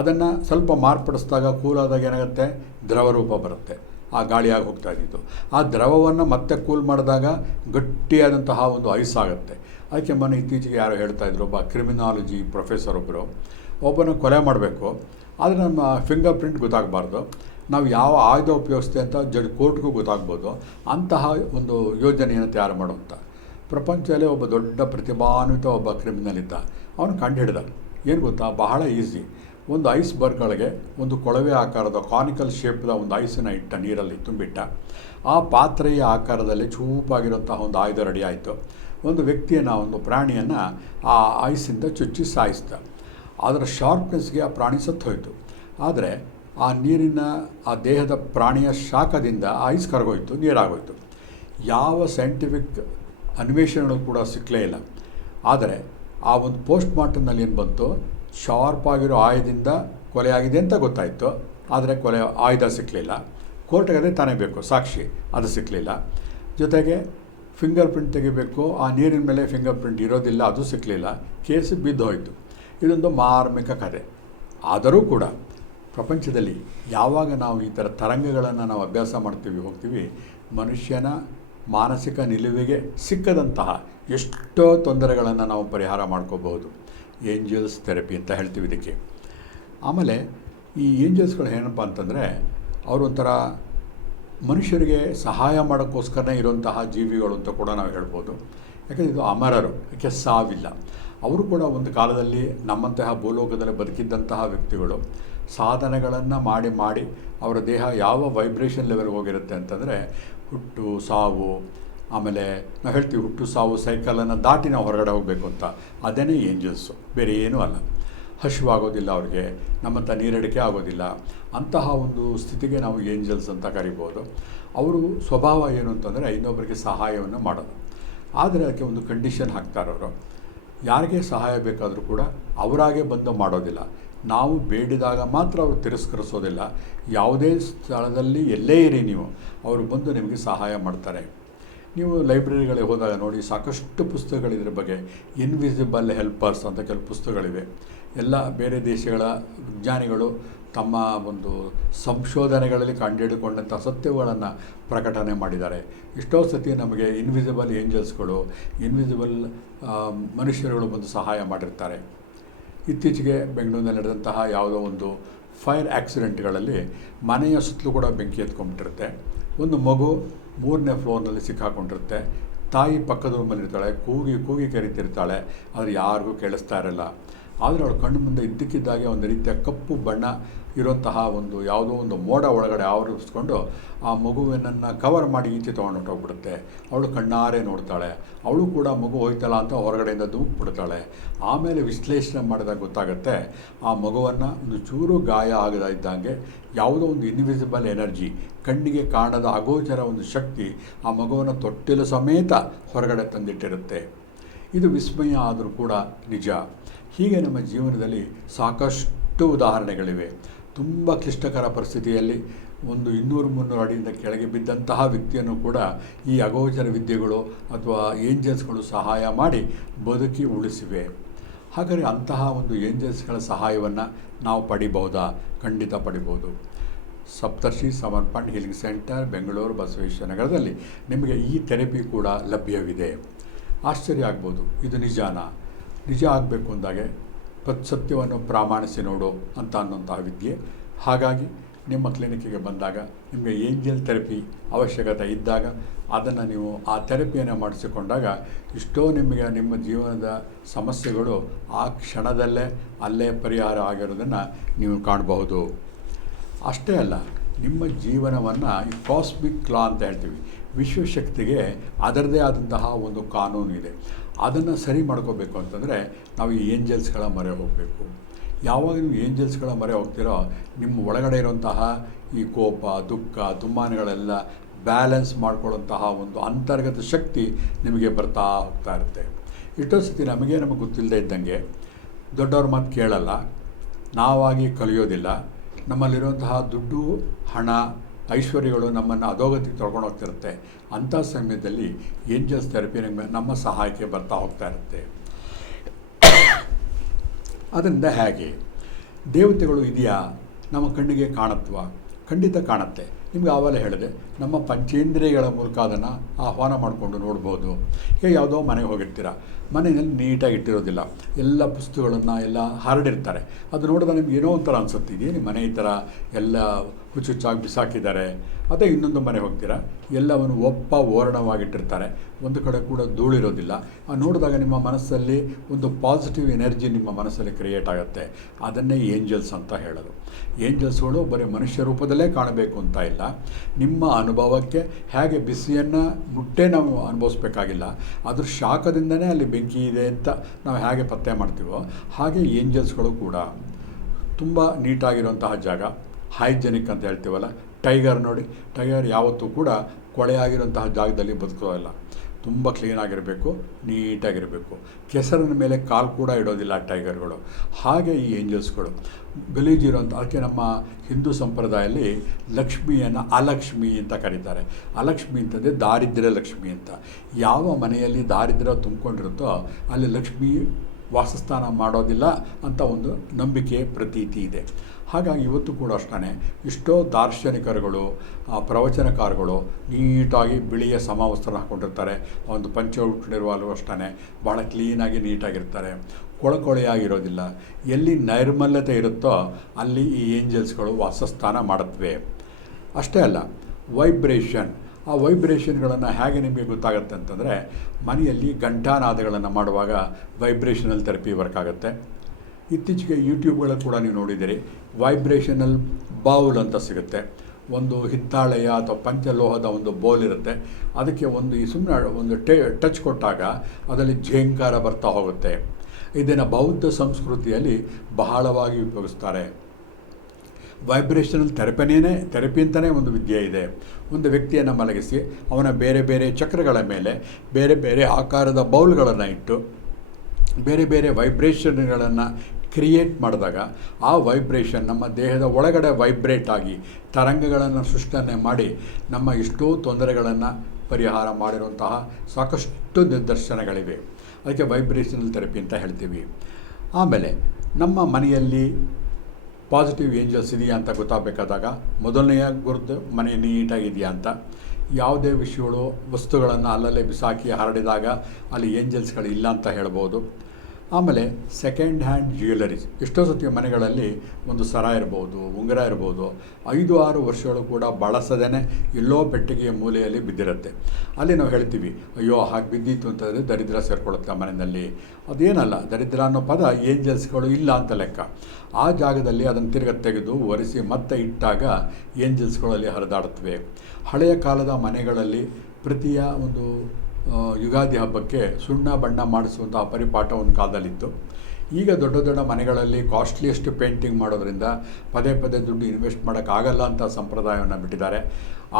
ಅದನ್ನು ಸ್ವಲ್ಪ ಮಾರ್ಪಡಿಸಿದಾಗ, ಕೂಲಾದಾಗ ಏನಾಗುತ್ತೆ? ದ್ರವ ರೂಪ ಬರುತ್ತೆ. ಆ ಗಾಳಿಯಾಗಿ ಹೋಗ್ತಾ ಇದ್ದಿದ್ದು ಆ ದ್ರವವನ್ನು ಮತ್ತೆ ಕೂಲ್ ಮಾಡಿದಾಗ ಗಟ್ಟಿಯಾದಂತಹ ಒಂದು ಐಸ್ ಆಗುತ್ತೆ. ಅದಕ್ಕೆ ಇತ್ತೀಚೆಗೆ ಯಾರೋ ಹೇಳ್ತಾಯಿದ್ರು, ಒಬ್ಬ ಕ್ರಿಮಿನಾಲಜಿ ಪ್ರೊಫೆಸರ್ ಒಬ್ಬನ ಕೊಲೆ ಮಾಡಬೇಕು, ಆದರೆ ನಮ್ಮ ಫಿಂಗರ್ ಪ್ರಿಂಟ್ ಗೊತ್ತಾಗಬಾರ್ದು, ನಾವು ಯಾವ ಆಯುಧ ಉಪಯೋಗಿಸ್ತೇವೆ ಅಂತ ಕೋರ್ಟ್ಗೂ ಗೊತ್ತಾಗ್ಬೋದು. ಅಂತಹ ಒಂದು ಯೋಜನೆಯನ್ನು ತಯಾರು ಮಾಡುವಂಥ ಪ್ರಪಂಚದಲ್ಲೇ ಒಬ್ಬ ದೊಡ್ಡ ಪ್ರತಿಭಾನ್ವಿತ ಒಬ್ಬ ಕ್ರಿಮಿನಲ್ ಇದ್ದ. ಅವನು ಕಂಡುಹಿಡಿದ. ಏನು ಗೊತ್ತಾ? ಬಹಳ ಈಸಿ. ಒಂದು ಐಸ್ಬರ್ಗ್ಗಳಿಗೆ ಒಂದು ಕೊಳವೆ ಆಕಾರದ ಕಾನಿಕಲ್ ಶೇಪ್ದ ಒಂದು ಐಸನ್ನು ಇಟ್ಟ, ನೀರಲ್ಲಿ ತುಂಬಿಟ್ಟ. ಆ ಪಾತ್ರೆಯ ಆಕಾರದಲ್ಲಿ ಚೂಪಾಗಿರುವಂತಹ ಒಂದು ಆಯುಧ ರೆಡಿ ಆಯಿತು. ಒಂದು ವ್ಯಕ್ತಿಯನ್ನು, ಒಂದು ಪ್ರಾಣಿಯನ್ನು ಆ ಐಸಿಂದ ಚುಚ್ಚಿ ಸಾಯಿಸಿದ. ಅದರ ಶಾರ್ಪ್ನೆಸ್ಗೆ ಆ ಪ್ರಾಣಿ ಸತ್ತೋಯ್ತು. ಆದರೆ ಆ ನೀರಿನ, ಆ ದೇಹದ ಪ್ರಾಣಿಯ ಶಾಖದಿಂದ ಆ ಐಸ್ ಕರಗೋಯ್ತು, ನೀರಾಗೋಯ್ತು. ಯಾವ ಸೈಂಟಿಫಿಕ್ ಅನ್ವೇಷಣೆಗಳು ಕೂಡ ಸಿಕ್ಕಲೇ ಇಲ್ಲ. ಆದರೆ ಆ ಒಂದು ಪೋಸ್ಟ್ ಮಾರ್ಟಮ್ನಲ್ಲಿ ಏನು ಬಂತು? ಶಾರ್ಪ್ ಆಗಿರೋ ಆಯುಧದಿಂದ ಕೊಲೆಯಾಗಿದೆ ಅಂತ ಗೊತ್ತಾಯಿತು, ಆದರೆ ಆಯುಧ ಸಿಕ್ಕಲಿಲ್ಲ. ಕೋರ್ಟ್ಗೆ ತಾನೇ ಬೇಕು ಸಾಕ್ಷಿ, ಅದು ಸಿಕ್ಕಲಿಲ್ಲ. ಜೊತೆಗೆ ಫಿಂಗರ್ ಪ್ರಿಂಟ್ ತೆಗಿಬೇಕು, ಆ ನೀರಿನ ಮೇಲೆ ಫಿಂಗರ್ ಪ್ರಿಂಟ್ ಇರೋದಿಲ್ಲ, ಅದು ಸಿಕ್ಕಲಿಲ್ಲ. ಕೇಸ್ ಬಿದ್ದೋಯ್ತು. ಇದೊಂದು ಮಾರ್ಮಿಕ ಕಥೆ. ಆದರೂ ಕೂಡ ಪ್ರಪಂಚದಲ್ಲಿ ಯಾವಾಗ ನಾವು ಈ ಥರ ತರಂಗಗಳನ್ನು ನಾವು ಅಭ್ಯಾಸ ಮಾಡ್ತೀವಿ, ಹೋಗ್ತೀವಿ, ಮನುಷ್ಯನ ಮಾನಸಿಕ ನಿಲುವಿಗೆ ಸಿಕ್ಕದಂತಹ ಎಷ್ಟೋ ತೊಂದರೆಗಳನ್ನು ನಾವು ಪರಿಹಾರ ಮಾಡ್ಕೋಬಹುದು. ಏಂಜಲ್ಸ್ ಥೆರಪಿ ಅಂತ ಹೇಳ್ತೀವಿ ಇದಕ್ಕೆ. ಆಮೇಲೆ ಈ ಏಂಜಲ್ಸ್ಗಳು ಏನಪ್ಪ ಅಂತಂದರೆ, ಅವರು ಒಂಥರ ಮನುಷ್ಯರಿಗೆ ಸಹಾಯ ಮಾಡೋಕ್ಕೋಸ್ಕರನೇ ಇರುವಂತಹ ಜೀವಿಗಳು ಅಂತ ಕೂಡ ನಾವು ಹೇಳ್ಬೋದು. ಯಾಕಂದರೆ ಇದು ಅಮರರು, ಯಾಕೆ ಸಾವಿಲ್ಲ. ಅವರು ಕೂಡ ಒಂದು ಕಾಲದಲ್ಲಿ ನಮ್ಮಂತಹ ಭೂಲೋಕದಲ್ಲಿ ಬದುಕಿದ್ದಂತಹ ವ್ಯಕ್ತಿಗಳು. ಸಾಧನೆಗಳನ್ನು ಮಾಡಿ ಮಾಡಿ ಅವರ ದೇಹ ಯಾವ ವೈಬ್ರೇಷನ್ ಲೆವೆಲ್ಗೆ ಹೋಗಿರುತ್ತೆ ಅಂತಂದರೆ, ಹುಟ್ಟು ಸಾವು, ಆಮೇಲೆ ನಾವು ಹೇಳ್ತೀವಿ ಹುಟ್ಟು ಸಾವು ಸೈಕಲನ್ನು ದಾಟಿ ನಾವು ಹೊರಗಡೆ ಹೋಗಬೇಕು ಅಂತ. ಅದೇನೇ ಏಂಜಲ್ಸು, ಬೇರೆ ಏನೂ ಅಲ್ಲ. ಹಸಿವಾಗೋದಿಲ್ಲ ಅವ್ರಿಗೆ, ನಮ್ಮಂಥ ನೀರಡಿಕೆ ಆಗೋದಿಲ್ಲ. ಅಂತಹ ಒಂದು ಸ್ಥಿತಿಗೆ ನಾವು ಏಂಜಲ್ಸ್ ಅಂತ ಕರಿಬೋದು. ಅವರು ಸ್ವಭಾವ ಏನು ಅಂತಂದರೆ ಇನ್ನೊಬ್ಬರಿಗೆ ಸಹಾಯವನ್ನು ಮಾಡೋದು. ಆದರೆ ಅದಕ್ಕೆ ಒಂದು ಕಂಡೀಷನ್ ಹಾಕ್ತಾರೆ ಅವರು. ಯಾರಿಗೆ ಸಹಾಯ ಬೇಕಾದರೂ ಕೂಡ ಅವರಾಗೆ ಬಂದು ಮಾಡೋದಿಲ್ಲ. ನಾವು ಬೇಡಿದಾಗ ಮಾತ್ರ ಅವರು ತಿರಸ್ಕರಿಸೋದಿಲ್ಲ. ಯಾವುದೇ ಸ್ಥಳದಲ್ಲಿ ಎಲ್ಲೇ ಇರಿ ನೀವು, ಅವರು ಬಂದು ನಿಮಗೆ ಸಹಾಯ ಮಾಡ್ತಾರೆ. ನೀವು ಲೈಬ್ರರಿಗಳಿಗೆ ಹೋದಾಗ ನೋಡಿ, ಸಾಕಷ್ಟು ಪುಸ್ತಕಗಳಿದ್ರ ಬಗ್ಗೆ. ಇನ್ವಿಸಿಬಲ್ ಹೆಲ್ಪರ್ಸ್ ಅಂತ ಕೆಲವು ಪುಸ್ತಕಗಳಿವೆ. ಎಲ್ಲ ಬೇರೆ ದೇಶಗಳ ವಿಜ್ಞಾನಿಗಳು ತಮ್ಮ ಒಂದು ಸಂಶೋಧನೆಗಳಲ್ಲಿ ಕಂಡುಹಿಡಿದುಕೊಂಡಂಥ ಸತ್ಯಗಳನ್ನು ಪ್ರಕಟಣೆ ಮಾಡಿದ್ದಾರೆ. ಎಷ್ಟೋ ಸತಿ ನಮಗೆ ಇನ್ವಿಸಿಬಲ್ ಏಂಜಲ್ಸ್ಗಳು, ಇನ್ವಿಸಿಬಲ್ ಮನುಷ್ಯರುಗಳು ಬಂದು ಸಹಾಯ ಮಾಡಿರ್ತಾರೆ. ಇತ್ತೀಚೆಗೆ ಬೆಂಗಳೂರಿನಲ್ಲಿ ನಡೆದಂತಹ ಯಾವುದೋ ಒಂದು ಫೈರ್ ಆಕ್ಸಿಡೆಂಟ್ಗಳಲ್ಲಿ ಮನೆಯ ಸುತ್ತಲೂ ಕೂಡ ಬೆಂಕಿ ಎತ್ಕೊಂಡ್ಬಿಟ್ಟಿರುತ್ತೆ. ಒಂದು ಮಗು 3ನೇ ಫ್ಲೋರ್ನಲ್ಲಿ ಸಿಕ್ಕಾಕೊಂಡಿರುತ್ತೆ. ತಾಯಿ ಪಕ್ಕದ ರೂಮಲ್ಲಿರ್ತಾಳೆ, ಕೂಗಿ ಕೂಗಿ ಕರಿತಿರ್ತಾಳೆ, ಆದರೆ ಯಾರಿಗೂ ಕೇಳಿಸ್ತಾ ಇರಲ್ಲ. ಆದರೆ ಅವಳ ಕಣ್ಣು ಮುಂದೆ ಇದ್ದಕ್ಕಿದ್ದಾಗೆ ಒಂದು ರೀತಿಯ ಕಪ್ಪು ಬಣ್ಣ ಇರುವಂತಹ ಯಾವುದೋ ಒಂದು ಮೋಡ ಒಳಗಡೆ ಆವರಿಸ್ಕೊಂಡು ಆ ಮಗುವಿನನ್ನು ಕವರ್ ಮಾಡಿ ಈಚೆ ತೊಗೊಂಡು ಹೊರಟೋಗ್ಬಿಡುತ್ತೆ. ಅವಳು ಕಣ್ಣಾರೆ ನೋಡ್ತಾಳೆ. ಅವಳು ಕೂಡ ಮಗು ಹೋಯ್ತಲ್ಲ ಅಂತ ಹೊರಗಡೆಯಿಂದ ಧೂಕ್ಬಿಡ್ತಾಳೆ. ಆಮೇಲೆ ವಿಶ್ಲೇಷಣೆ ಮಾಡಿದಾಗ ಗೊತ್ತಾಗುತ್ತೆ, ಆ ಮಗುವನ್ನು ಒಂದು ಚೂರು ಗಾಯ ಆಗದ ಇದ್ದಂಗೆ ಯಾವುದೋ ಒಂದು ಇನ್ವಿಸಿಬಲ್ ಎನರ್ಜಿ, ಕಣ್ಣಿಗೆ ಕಾಣದ ಅಗೋಚರ ಒಂದು ಶಕ್ತಿ ಆ ಮಗುವನ್ನು ತೊಟ್ಟಿಲು ಸಮೇತ ಹೊರಗಡೆ ತಂದಿಟ್ಟಿರುತ್ತೆ. ಇದು ವಿಸ್ಮಯ ಆದರೂ ಕೂಡ ನಿಜ. ಹೀಗೆ ನಮ್ಮ ಜೀವನದಲ್ಲಿ ಸಾಕಷ್ಟು ಉದಾಹರಣೆಗಳಿವೆ. ತುಂಬ ಕ್ಲಿಷ್ಟಕರ ಪರಿಸ್ಥಿತಿಯಲ್ಲಿ ಒಂದು 200-300 ಅಡಿಯಿಂದ ಕೆಳಗೆ ಬಿದ್ದಂತಹ ವ್ಯಕ್ತಿಯನ್ನು ಕೂಡ ಈ ಅಗೋಚರ ವಿದ್ಯೆಗಳು ಅಥವಾ ಏಂಜಲ್ಸ್ಗಳು ಸಹಾಯ ಮಾಡಿ ಬದುಕಿ ಉಳಿಸಿವೆ. ಹಾಗಾದರೆ ಅಂತಹ ಒಂದು ಏಂಜಲ್ಸ್ಗಳ ಸಹಾಯವನ್ನು ನಾವು ಪಡಿಬಹುದಾ? ಖಂಡಿತ ಪಡಿಬೋದು. ಸಪ್ತರ್ಷಿ ಸಮರ್ಪಣ್ ಹೀಲಿಂಗ್ ಸೆಂಟರ್, ಬೆಂಗಳೂರು, ಬಸವೇಶ್ವರ ನಗರದಲ್ಲಿ ನಿಮಗೆ ಈ ಥೆರಪಿ ಕೂಡ ಲಭ್ಯವಿದೆ. ಆಶ್ಚರ್ಯ ಆಗ್ಬೋದು, ಇದು ನಿಜಾನಾ? ನಿಜ ಆಗಬೇಕು ಅಂದಾಗೆ ಸತ್ಯವನ್ನು ಪ್ರಾಮಾಣಿಸಿ ನೋಡು ಅಂತ ಅನ್ನೋಂತಹ ವಿದ್ಯೆ. ಹಾಗಾಗಿ ನಿಮ್ಮ ಕ್ಲಿನಿಕ್ಕಿಗೆ ಬಂದಾಗ ನಿಮಗೆ ಏಂಜಲ್ ಥೆರಪಿ ಅವಶ್ಯಕತೆ ಇದ್ದಾಗ ಅದನ್ನು ನೀವು ಆ ಥೆರಪಿಯನ್ನು ಮಾಡಿಸಿಕೊಂಡಾಗ ಇಷ್ಟೋ ನಿಮಗೆ ನಿಮ್ಮ ಜೀವನದ ಸಮಸ್ಯೆಗಳು ಆ ಕ್ಷಣದಲ್ಲೇ ಅಲ್ಲೇ ಪರಿಹಾರ ಆಗಿರೋದನ್ನು ನೀವು ಕಾಣಬಹುದು. ಅಷ್ಟೇ ಅಲ್ಲ, ನಿಮ್ಮ ಜೀವನವನ್ನು ಈ ಕಾಸ್ಮಿಕ್ ಲಾ ಅಂತ ಹೇಳ್ತೀವಿ, ವಿಶ್ವಶಕ್ತಿಗೆ ಅದರದೇ ಆದಂತಹ ಒಂದು ಕಾನೂನು ಇದೆ. ಅದನ್ನು ಸರಿ ಮಾಡ್ಕೋಬೇಕು ಅಂತಂದರೆ ನಾವು ಈ ಏಂಜಲ್ಸ್ಗಳ ಮೊರೆ ಹೋಗಬೇಕು. ಯಾವಾಗ ನೀವು ಏಂಜಲ್ಸ್ಗಳ ಮೊರೆ ಹೋಗ್ತಿರೋ ನಿಮ್ಮ ಒಳಗಡೆ ಇರುವಂತಹ ಈ ಕೋಪ, ದುಃಖ, ದುಮ್ಮಾನಗಳೆಲ್ಲ ಬ್ಯಾಲೆನ್ಸ್ ಮಾಡ್ಕೊಳ್ಳೋಂತಹ ಒಂದು ಅಂತರ್ಗತ ಶಕ್ತಿ ನಿಮಗೆ ಬರ್ತಾ ಹೋಗ್ತಾ ಇರುತ್ತೆ. ಎಷ್ಟೋ ಸತಿ ನಮಗೆ ಗೊತ್ತಿಲ್ಲದೆ ಇದ್ದಂಗೆ ದೊಡ್ಡವ್ರ ಮಾತು ಕೇಳಲ್ಲ, ನಾವಾಗಿ ಕಲಿಯೋದಿಲ್ಲ, ನಮ್ಮಲ್ಲಿರುವಂತಹ ದುಡ್ಡು, ಹಣ, ಐಶ್ವರ್ಯಗಳು ನಮ್ಮನ್ನು ಅಧೋಗತಿಗೆ ತೊಳ್ಕೊಂಡು ಹೋಗ್ತಿರುತ್ತೆ. ಅಂಥ ಸಮಯದಲ್ಲಿ ಏಂಜಲ್ಸ್ ಥೆರಪಿ ನಮ್ಮ ಸಹಾಯಕ್ಕೆ ಬರ್ತಾ ಹೋಗ್ತಾ ಇರುತ್ತೆ. ಅದರಿಂದ ಹೇಗೆ ದೇವತೆಗಳು ಇದೆಯಾ? ನಮ್ಮ ಕಣ್ಣಿಗೆ ಕಾಣತ್ವಾ? ಖಂಡಿತ ಕಾಣುತ್ತೆ. ನಿಮಗೆ ಆವಾಗಲೇ ಹೇಳಿದೆ, ನಮ್ಮ ಪಂಚೇಂದ್ರಿಯಗಳ ಮೂಲಕ ಅದನ್ನು ಆಹ್ವಾನ ಮಾಡಿಕೊಂಡು ನೋಡ್ಬೋದು. ಈಗ ಯಾವುದೋ ಮನೆಗೆ ಹೋಗಿರ್ತೀರ, ಮನೆಯಲ್ಲಿ ನೀಟಾಗಿ ಇಟ್ಟಿರೋದಿಲ್ಲ, ಎಲ್ಲ ಪುಸ್ತಕಗಳನ್ನು ಎಲ್ಲ ಹರಡಿರ್ತಾರೆ. ಅದು ನೋಡಿದಾಗ ನಿಮ್ಗೆ ಏನೋ ಒಂಥರ ಅನಿಸುತ್ತೆ, ನಿಮ್ಮ ಮನೆ ಈ ಥರ ಎಲ್ಲ ಹುಚ್ಚುಚ್ಚಾಗಿ ಬಿಸಾಕಿದ್ದಾರೆ. ಅದೇ ಇನ್ನೊಂದು ಮನೆ ಹೋಗ್ತೀರಾ, ಎಲ್ಲವನ್ನು ಓರಣವಾಗಿಟ್ಟಿರ್ತಾರೆ, ಒಂದು ಕಡೆ ಕೂಡ ಧೂಳಿರೋದಿಲ್ಲ. ನೋಡಿದಾಗ ನಿಮ್ಮ ಮನಸ್ಸಲ್ಲಿ ಒಂದು ಪಾಸಿಟಿವ್ ಎನರ್ಜಿ ನಿಮ್ಮ ಮನಸ್ಸಲ್ಲಿ ಕ್ರಿಯೇಟ್ ಆಗುತ್ತೆ. ಅದನ್ನೇ ಏಂಜಲ್ಸ್ ಅಂತ ಹೇಳೋದು. ಏಂಜಲ್ಸ್ಗಳು ಬರೀ ಮನುಷ್ಯ ರೂಪದಲ್ಲೇ ಕಾಣಬೇಕು ಅಂತ ಇಲ್ಲ. ನಿಮ್ಮ ಅನುಭವಕ್ಕೆ ಹೇಗೆ ಬಿಸಿಯನ್ನು ಮುಟ್ಟೆ ನಾವು ಅನುಭವಿಸ್ಬೇಕಾಗಿಲ್ಲ, ಅದ್ರ ಶಾಖದಿಂದನೇ ಅಲ್ಲಿ ಬೆಂಕಿ ಇದೆ ಅಂತ ನಾವು ಹೇಗೆ ಪತ್ತೆ ಮಾಡ್ತೀವೋ ಹಾಗೆ ಏಂಜಲ್ಸ್ಗಳು ಕೂಡ ತುಂಬ ನೀಟಾಗಿರುವಂತಹ ಜಾಗ, ಹೈಜೆನಿಕ್ ಅಂತ ಹೇಳ್ತೀವಲ್ಲ, ಟೈಗರ್ ನೋಡಿ, ಟೈಗರ್ ಯಾವತ್ತೂ ಕೂಡ ಕೊಳೆಯಾಗಿರುವಂತಹ ಜಾಗದಲ್ಲಿ ಬದುಕೋಲ್ಲ. ತುಂಬ ಕ್ಲೀನಾಗಿರಬೇಕು, ನೀಟಾಗಿರಬೇಕು. ಕೆಸರಿನ ಮೇಲೆ ಕಾಲು ಕೂಡ ಇಡೋದಿಲ್ಲ ಟೈಗರ್ಗಳು. ಹಾಗೆ ಈ ಏಂಜಲ್ಸ್ಗಳು ಗಲೀಜಿರೋಂಥ, ಅದಕ್ಕೆ ನಮ್ಮ ಹಿಂದೂ ಸಂಪ್ರದಾಯದಲ್ಲಿ ಲಕ್ಷ್ಮಿಯನ್ನು ಅಲಕ್ಷ್ಮಿ ಅಂತ ಕರೀತಾರೆ. ಅಲಕ್ಷ್ಮಿ ಅಂತಂದರೆ ದಾರಿದ್ರ್ಯ ಲಕ್ಷ್ಮಿ ಅಂತ. ಯಾವ ಮನೆಯಲ್ಲಿ ದಾರಿದ್ರ್ಯ ತುಂಬಿಕೊಂಡಿರುತ್ತೋ ಅಲ್ಲಿ ಲಕ್ಷ್ಮಿ ವಾಸಸ್ಥಾನ ಮಾಡೋದಿಲ್ಲ ಅಂತ ಒಂದು ನಂಬಿಕೆ, ಪ್ರತೀತಿ ಇದೆ. ಹಾಗಾಗಿ ಇವತ್ತು ಕೂಡ ಅಷ್ಟೇ ಎಷ್ಟೋ ದಾರ್ಶನಿಕರುಗಳು, ಪ್ರವಚನಕಾರಗಳು ನೀಟಾಗಿ ಬಿಳಿಯ ಸಮವಸ್ತ್ರ ಹಾಕ್ಕೊಂಡಿರ್ತಾರೆ. ಒಂದು ಪಂಚೆ ಉಟ್ಕೊಂಡಿರುವಾಗಲೂ ಅಷ್ಟೇ ಭಾಳ ಕ್ಲೀನಾಗಿ ನೀಟಾಗಿರ್ತಾರೆ, ಕೊಳಕೊಳೆಯಾಗಿರೋದಿಲ್ಲ. ಎಲ್ಲಿ ನೈರ್ಮಲ್ಯತೆ ಇರುತ್ತೋ ಅಲ್ಲಿ ಈ ಏಂಜಲ್ಸ್ಗಳು ವಾಸಸ್ಥಾನ ಮಾಡುತ್ತವೆ. ಅಷ್ಟೇ ಅಲ್ಲ, ವೈಬ್ರೇಷನ್, ಆ ವೈಬ್ರೇಷನ್ಗಳನ್ನು ಹೇಗೆ ನಿಮಗೆ ಗೊತ್ತಾಗುತ್ತೆ ಅಂತಂದರೆ, ಮನೆಯಲ್ಲಿ ಘಂಟಾನಾದಗಳನ್ನು ಮಾಡುವಾಗ ವೈಬ್ರೇಷನಲ್ ಥೆರಪಿ ವರ್ಕ್ ಆಗುತ್ತೆ. ಇತ್ತೀಚೆಗೆ ಯೂಟ್ಯೂಬ್ಗಳಲ್ಲಿ ಕೂಡ ನೀವು ನೋಡಿದ್ದೀರಿ, ವೈಬ್ರೇಷನಲ್ ಬೌಲ್ ಅಂತ ಸಿಗುತ್ತೆ. ಒಂದು ಹಿತ್ತಾಳೆಯ ಅಥವಾ ಪಂಚಲೋಹದ ಒಂದು ಬೌಲ್ ಇರುತ್ತೆ, ಅದಕ್ಕೆ ಸುಮ್ಮನೆ ಟಚ್ ಕೊಟ್ಟಾಗ ಅದರಲ್ಲಿ ಝೇಂಕಾರ ಬರ್ತಾ ಹೋಗುತ್ತೆ. ಇದನ್ನು ಬೌದ್ಧ ಸಂಸ್ಕೃತಿಯಲ್ಲಿ ಬಹಳವಾಗಿ ಉಪಯೋಗಿಸ್ತಾರೆ. ವೈಬ್ರೇಷನಲ್ ಥೆರಪಿ ಅಂತಲೇ ಒಂದು ವಿದ್ಯೆ ಇದೆ. ಒಂದು ವ್ಯಕ್ತಿಯನ್ನು ಮಲಗಿಸಿ ಅವನ ಬೇರೆ ಬೇರೆ ಚಕ್ರಗಳ ಮೇಲೆ ಬೇರೆ ಬೇರೆ ಆಕಾರದ ಬೌಲ್ಗಳನ್ನು ಇಟ್ಟು ಬೇರೆ ಬೇರೆ ವೈಬ್ರೇಷನ್ಗಳನ್ನು ಕ್ರಿಯೇಟ್ ಮಾಡಿದಾಗ ಆ ವೈಬ್ರೇಷನ್ ನಮ್ಮ ದೇಹದ ಒಳಗಡೆ ವೈಬ್ರೇಟ್ ಆಗಿ ತರಂಗಗಳನ್ನು ಸೃಷ್ಟಿ ಮಾಡಿ ನಮ್ಮ ಎಷ್ಟೋ ತೊಂದರೆಗಳನ್ನು ಪರಿಹಾರ ಮಾಡಿರುವಂತಹ ಸಾಕಷ್ಟು ನಿದರ್ಶನಗಳಿವೆ. ಅದಕ್ಕೆ ವೈಬ್ರೇಷನಲ್ ಥೆರಪಿ ಅಂತ ಹೇಳ್ತೀವಿ. ಆಮೇಲೆ ನಮ್ಮ ಮನೆಯಲ್ಲಿ ಪಾಸಿಟಿವ್ ಏಂಜಲ್ಸ್ ಇದೆಯಾ ಅಂತ ಗೊತ್ತಾಗಬೇಕಾದಾಗ ಮೊದಲನೆಯ ಗುರುತು ಮನೆ ನೀಟಾಗಿದೆಯಾ ಅಂತ. ಯಾವುದೇ ವಿಷಯಗಳು, ವಸ್ತುಗಳನ್ನು ಅಲ್ಲಲ್ಲೇ ಬಿಸಾಕಿ ಹರಡಿದಾಗ ಅಲ್ಲಿ ಏಂಜಲ್ಸ್ಗಳು ಇಲ್ಲ ಅಂತ ಹೇಳ್ಬೋದು. ಆಮೇಲೆ ಸೆಕೆಂಡ್ ಹ್ಯಾಂಡ್ ಜ್ಯುವೆಲರೀಸ್. ಎಷ್ಟೋ ಸತಿ ಮನೆಗಳಲ್ಲಿ ಒಂದು ಸರ ಇರ್ಬೋದು, ಉಂಗುರ ಇರ್ಬೋದು, 5-6 ವರ್ಷಗಳು ಕೂಡ ಬಳಸದೇ ಎಲ್ಲೋ ಪೆಟ್ಟಿಗೆಯ ಮೂಲೆಯಲ್ಲಿ ಬಿದ್ದಿರುತ್ತೆ. ಅಲ್ಲಿ ನಾವು ಹೇಳ್ತೀವಿ, ಅಯ್ಯೋ ಹಾಗೆ ಬಿದ್ದಿತ್ತು ಅಂತಂದರೆ ದರಿದ್ರ ಸೇರ್ಕೊಳ್ಳುತ್ತೆ ಮನೆಯಲ್ಲಿ. ಅದೇನಲ್ಲ, ದರಿದ್ರ ಅನ್ನೋ ಪದ ಏಂಜಲ್ಸ್ಗಳು ಇಲ್ಲ ಅಂತ ಲೆಕ್ಕ. ಆ ಜಾಗದಲ್ಲಿ ಅದನ್ನು ತಿರ್ಗ ತೆಗೆದು ಒರೆಸಿ ಮತ್ತೆ ಇಟ್ಟಾಗ ಏಂಜಲ್ಸ್ಗಳಲ್ಲಿ ಹರಿದಾಡುತ್ತವೆ. ಹಳೆಯ ಕಾಲದ ಮನೆಗಳಲ್ಲಿ ಪ್ರತಿಯ ಒಂದು ಯುಗಾದಿ ಹಬ್ಬಕ್ಕೆ ಸುಣ್ಣ ಬಣ್ಣ ಮಾಡಿಸುವಂತಹ ಪರಿಪಾಠ ಒಂದು ಕಾಲದಲ್ಲಿತ್ತು. ಈಗ ದೊಡ್ಡ ದೊಡ್ಡ ಮನೆಗಳಲ್ಲಿ ಕಾಸ್ಟ್ಲಿಯೆಸ್ಟ್ ಪೇಂಟಿಂಗ್ ಮಾಡೋದ್ರಿಂದ ಪದೇ ಪದೇ ದುಡ್ಡು ಇನ್ವೆಸ್ಟ್ ಮಾಡೋಕ್ಕಾಗಲ್ಲ ಅಂತ ಸಂಪ್ರದಾಯವನ್ನು ಬಿಟ್ಟಿದ್ದಾರೆ.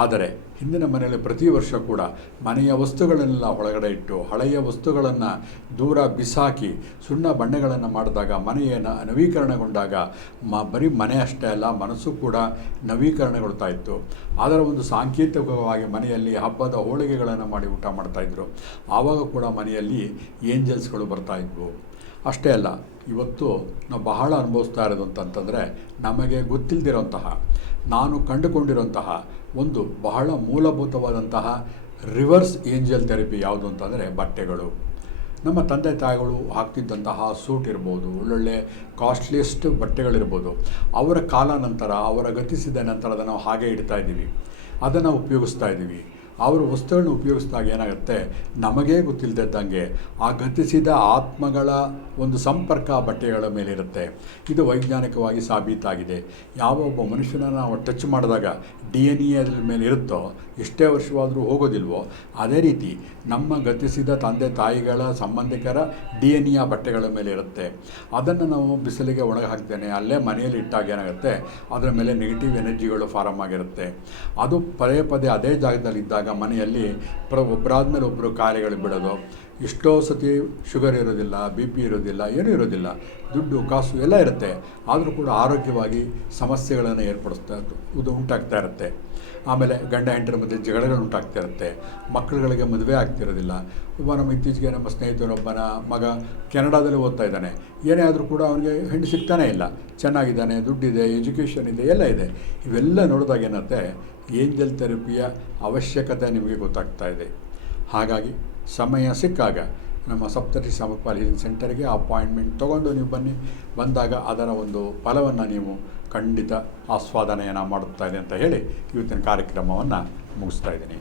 ಆದರೆ ಹಿಂದಿನ ಮನೆಯಲ್ಲಿ ಪ್ರತಿ ವರ್ಷ ಕೂಡ ಮನೆಯ ವಸ್ತುಗಳನ್ನೆಲ್ಲ ಒಳಗಡೆ ಇಟ್ಟು ಹಳೆಯ ವಸ್ತುಗಳನ್ನು ದೂರ ಬಿಸಾಕಿ ಸುಣ್ಣ ಬಣ್ಣಗಳನ್ನು ಮಾಡಿದಾಗ ಮನೆಯನ್ನು ನವೀಕರಣಗೊಂಡಾಗ ಬರೀ ಮನೆ ಅಷ್ಟೇ ಅಲ್ಲ, ಮನಸ್ಸು ಕೂಡ ನವೀಕರಣಗೊಳ್ತಾ ಇತ್ತು. ಅದರ ಒಂದು ಸಾಂಕೇತಿಕವಾಗಿ ಮನೆಯಲ್ಲಿ ಹಬ್ಬದ ಹೋಳಿಗೆಗಳನ್ನು ಮಾಡಿ ಊಟ ಮಾಡ್ತಾಯಿದ್ರು. ಆವಾಗ ಕೂಡ ಮನೆಯಲ್ಲಿ ಏಂಜಲ್ಸ್ಗಳು ಬರ್ತಾಯಿದ್ವು. ಅಷ್ಟೇ ಅಲ್ಲ, ಇವತ್ತು ನಾವು ಬಹಳ ಅನುಭವಿಸ್ತಾ ಇರೋದು ಅಂತಂತಂದರೆ, ನಮಗೆ ಗೊತ್ತಿಲ್ಲದಿರೋಂತಹ, ನಾನು ಕಂಡುಕೊಂಡಿರೋಂತಹ ಒಂದು ಬಹಳ ಮೂಲಭೂತವಾದಂತಹ ರಿವರ್ಸ್ ಏಂಜಲ್ ಥೆರಪಿ ಯಾವುದು ಅಂತಂದರೆ ಬಟ್ಟೆಗಳು. ನಮ್ಮ ತಂದೆ ತಾಯಿಗಳು ಹಾಕ್ತಿದ್ದಂತಹ ಸೂಟ್ ಇರ್ಬೋದು, ಒಳ್ಳೊಳ್ಳೆ ಕಾಸ್ಟ್ಲಿಯೆಸ್ಟ್ ಬಟ್ಟೆಗಳಿರ್ಬೋದು, ಅವರ ಕಾಲ ನಂತರ ಅವರ ಗತಿಸಿದ ನಂತರ ಅದನ್ನು ನಾವು ಹಾಗೆ ಇಡ್ತಾ ಇದ್ದೀವಿ, ಅದನ್ನು ಉಪಯೋಗಿಸ್ತಾ ಇದ್ದೀವಿ. ಅವರು ವಸ್ತುಗಳನ್ನ ಉಪಯೋಗಿಸಿದಾಗ ಏನಾಗುತ್ತೆ, ನಮಗೇ ಗೊತ್ತಿಲ್ಲದಿದ್ದಂಗೆ ಆ ಗತಿಸಿದ ಆತ್ಮಗಳ ಒಂದು ಸಂಪರ್ಕ ಬಟ್ಟೆಗಳ ಮೇಲಿರುತ್ತೆ. ಇದು ವೈಜ್ಞಾನಿಕವಾಗಿ ಸಾಬೀತಾಗಿದೆ. ಯಾವ ಒಬ್ಬ ಮನುಷ್ಯನನ್ನು ನಾವು ಟಚ್ ಮಾಡಿದಾಗ DNA ಅದ್ರ ಮೇಲೆ ಇರುತ್ತೋ, ಎಷ್ಟೇ ವರ್ಷವಾದರೂ ಹೋಗೋದಿಲ್ವೋ, ಅದೇ ರೀತಿ ನಮ್ಮ ಗತಿಸಿದ ತಂದೆ ತಾಯಿಗಳ ಸಂಬಂಧಿಕರ DNA ಆ ಬಟ್ಟೆಗಳ ಮೇಲೆ ಇರುತ್ತೆ. ಅದನ್ನು ನಾವು ಬಿಸಿಲಿಗೆ ಒಣಗಿ ಹಾಕ್ತೇನೆ ಅಲ್ಲೇ ಮನೆಯಲ್ಲಿ ಇಟ್ಟಾಗ ಏನಾಗುತ್ತೆ, ಅದರ ಮೇಲೆ ನೆಗೆಟಿವ್ ಎನರ್ಜಿಗಳು ಫಾರಮ್ ಆಗಿರುತ್ತೆ. ಅದು ಪದೇ ಪದೇ ಅದೇ ಜಾಗದಲ್ಲಿ ಇದ್ದಾಗ ಮನೆಯಲ್ಲಿ ಒಬ್ಬರಾದ್ಮೇಲೆ ಒಬ್ಬರು ಕಾಯಿಲೆಗಳು ಬಿಡೋದು. ಎಷ್ಟೋ ಸತಿ ಶುಗರ್ ಇರೋದಿಲ್ಲ, BP ಇರೋದಿಲ್ಲ, ಏನೂ ಇರೋದಿಲ್ಲ, ದುಡ್ಡು ಕಾಸು ಎಲ್ಲ ಇರುತ್ತೆ, ಆದರೂ ಕೂಡ ಆರೋಗ್ಯವಾಗಿ ಸಮಸ್ಯೆಗಳನ್ನು ಉಂಟಾಗ್ತಾ ಇರುತ್ತೆ. ಆಮೇಲೆ ಗಂಡ ಹೆಂಡರ ಮಧ್ಯೆ ಜಗಳಗಳು ಉಂಟಾಗ್ತಾ ಇರುತ್ತೆ. ಮಕ್ಕಳುಗಳಿಗೆ ಮದುವೆ ಆಗ್ತಿರೋದಿಲ್ಲ. ನಮ್ಮ ಇತ್ತೀಚೆಗೆ ನಮ್ಮ ಸ್ನೇಹಿತರೊಬ್ಬನ ಮಗ ಕೆನಡಾದಲ್ಲಿ ಓದ್ತಾ ಇದ್ದಾನೆ. ಏನೇ ಆದರೂ ಕೂಡ ಅವನಿಗೆ ಹೆಣ್ಣು ಸಿಗ್ತಾನೇ ಇಲ್ಲ. ಚೆನ್ನಾಗಿದ್ದಾನೆ, ದುಡ್ಡಿದೆ, ಎಜುಕೇಷನ್ ಇದೆ, ಎಲ್ಲ ಇದೆ. ಇವೆಲ್ಲ ನೋಡಿದಾಗ ಏನಂತೆ, ಏಂಜಲ್ ಥೆರಪಿಯ ಅವಶ್ಯಕತೆ ನಿಮಗೆ ಗೊತ್ತಾಗ್ತಾ ಇದೆ. ಹಾಗಾಗಿ ಸಮಯ ಸಿಕ್ಕಾಗ ನಮ್ಮ ಸಪ್ತರ್ಷಿ ಸಮಪಾಲ್ ಹೀಲಿಂಗ್ ಸೆಂಟರ್ಗೆ ಅಪಾಯಿಂಟ್ಮೆಂಟ್ ತೊಗೊಂಡು ನೀವು ಬಂದಾಗ ಅದರ ಒಂದು ಫಲವನ್ನು ನೀವು ಖಂಡಿತ ಆಸ್ವಾದನೆಯನ್ನು ಮಾಡುತ್ತಾ ಇದೆ ಅಂತ ಹೇಳಿ ಇವತ್ತಿನ ಕಾರ್ಯಕ್ರಮವನ್ನು ಮುಗಿಸ್ತಾ ಇದ್ದೀನಿ.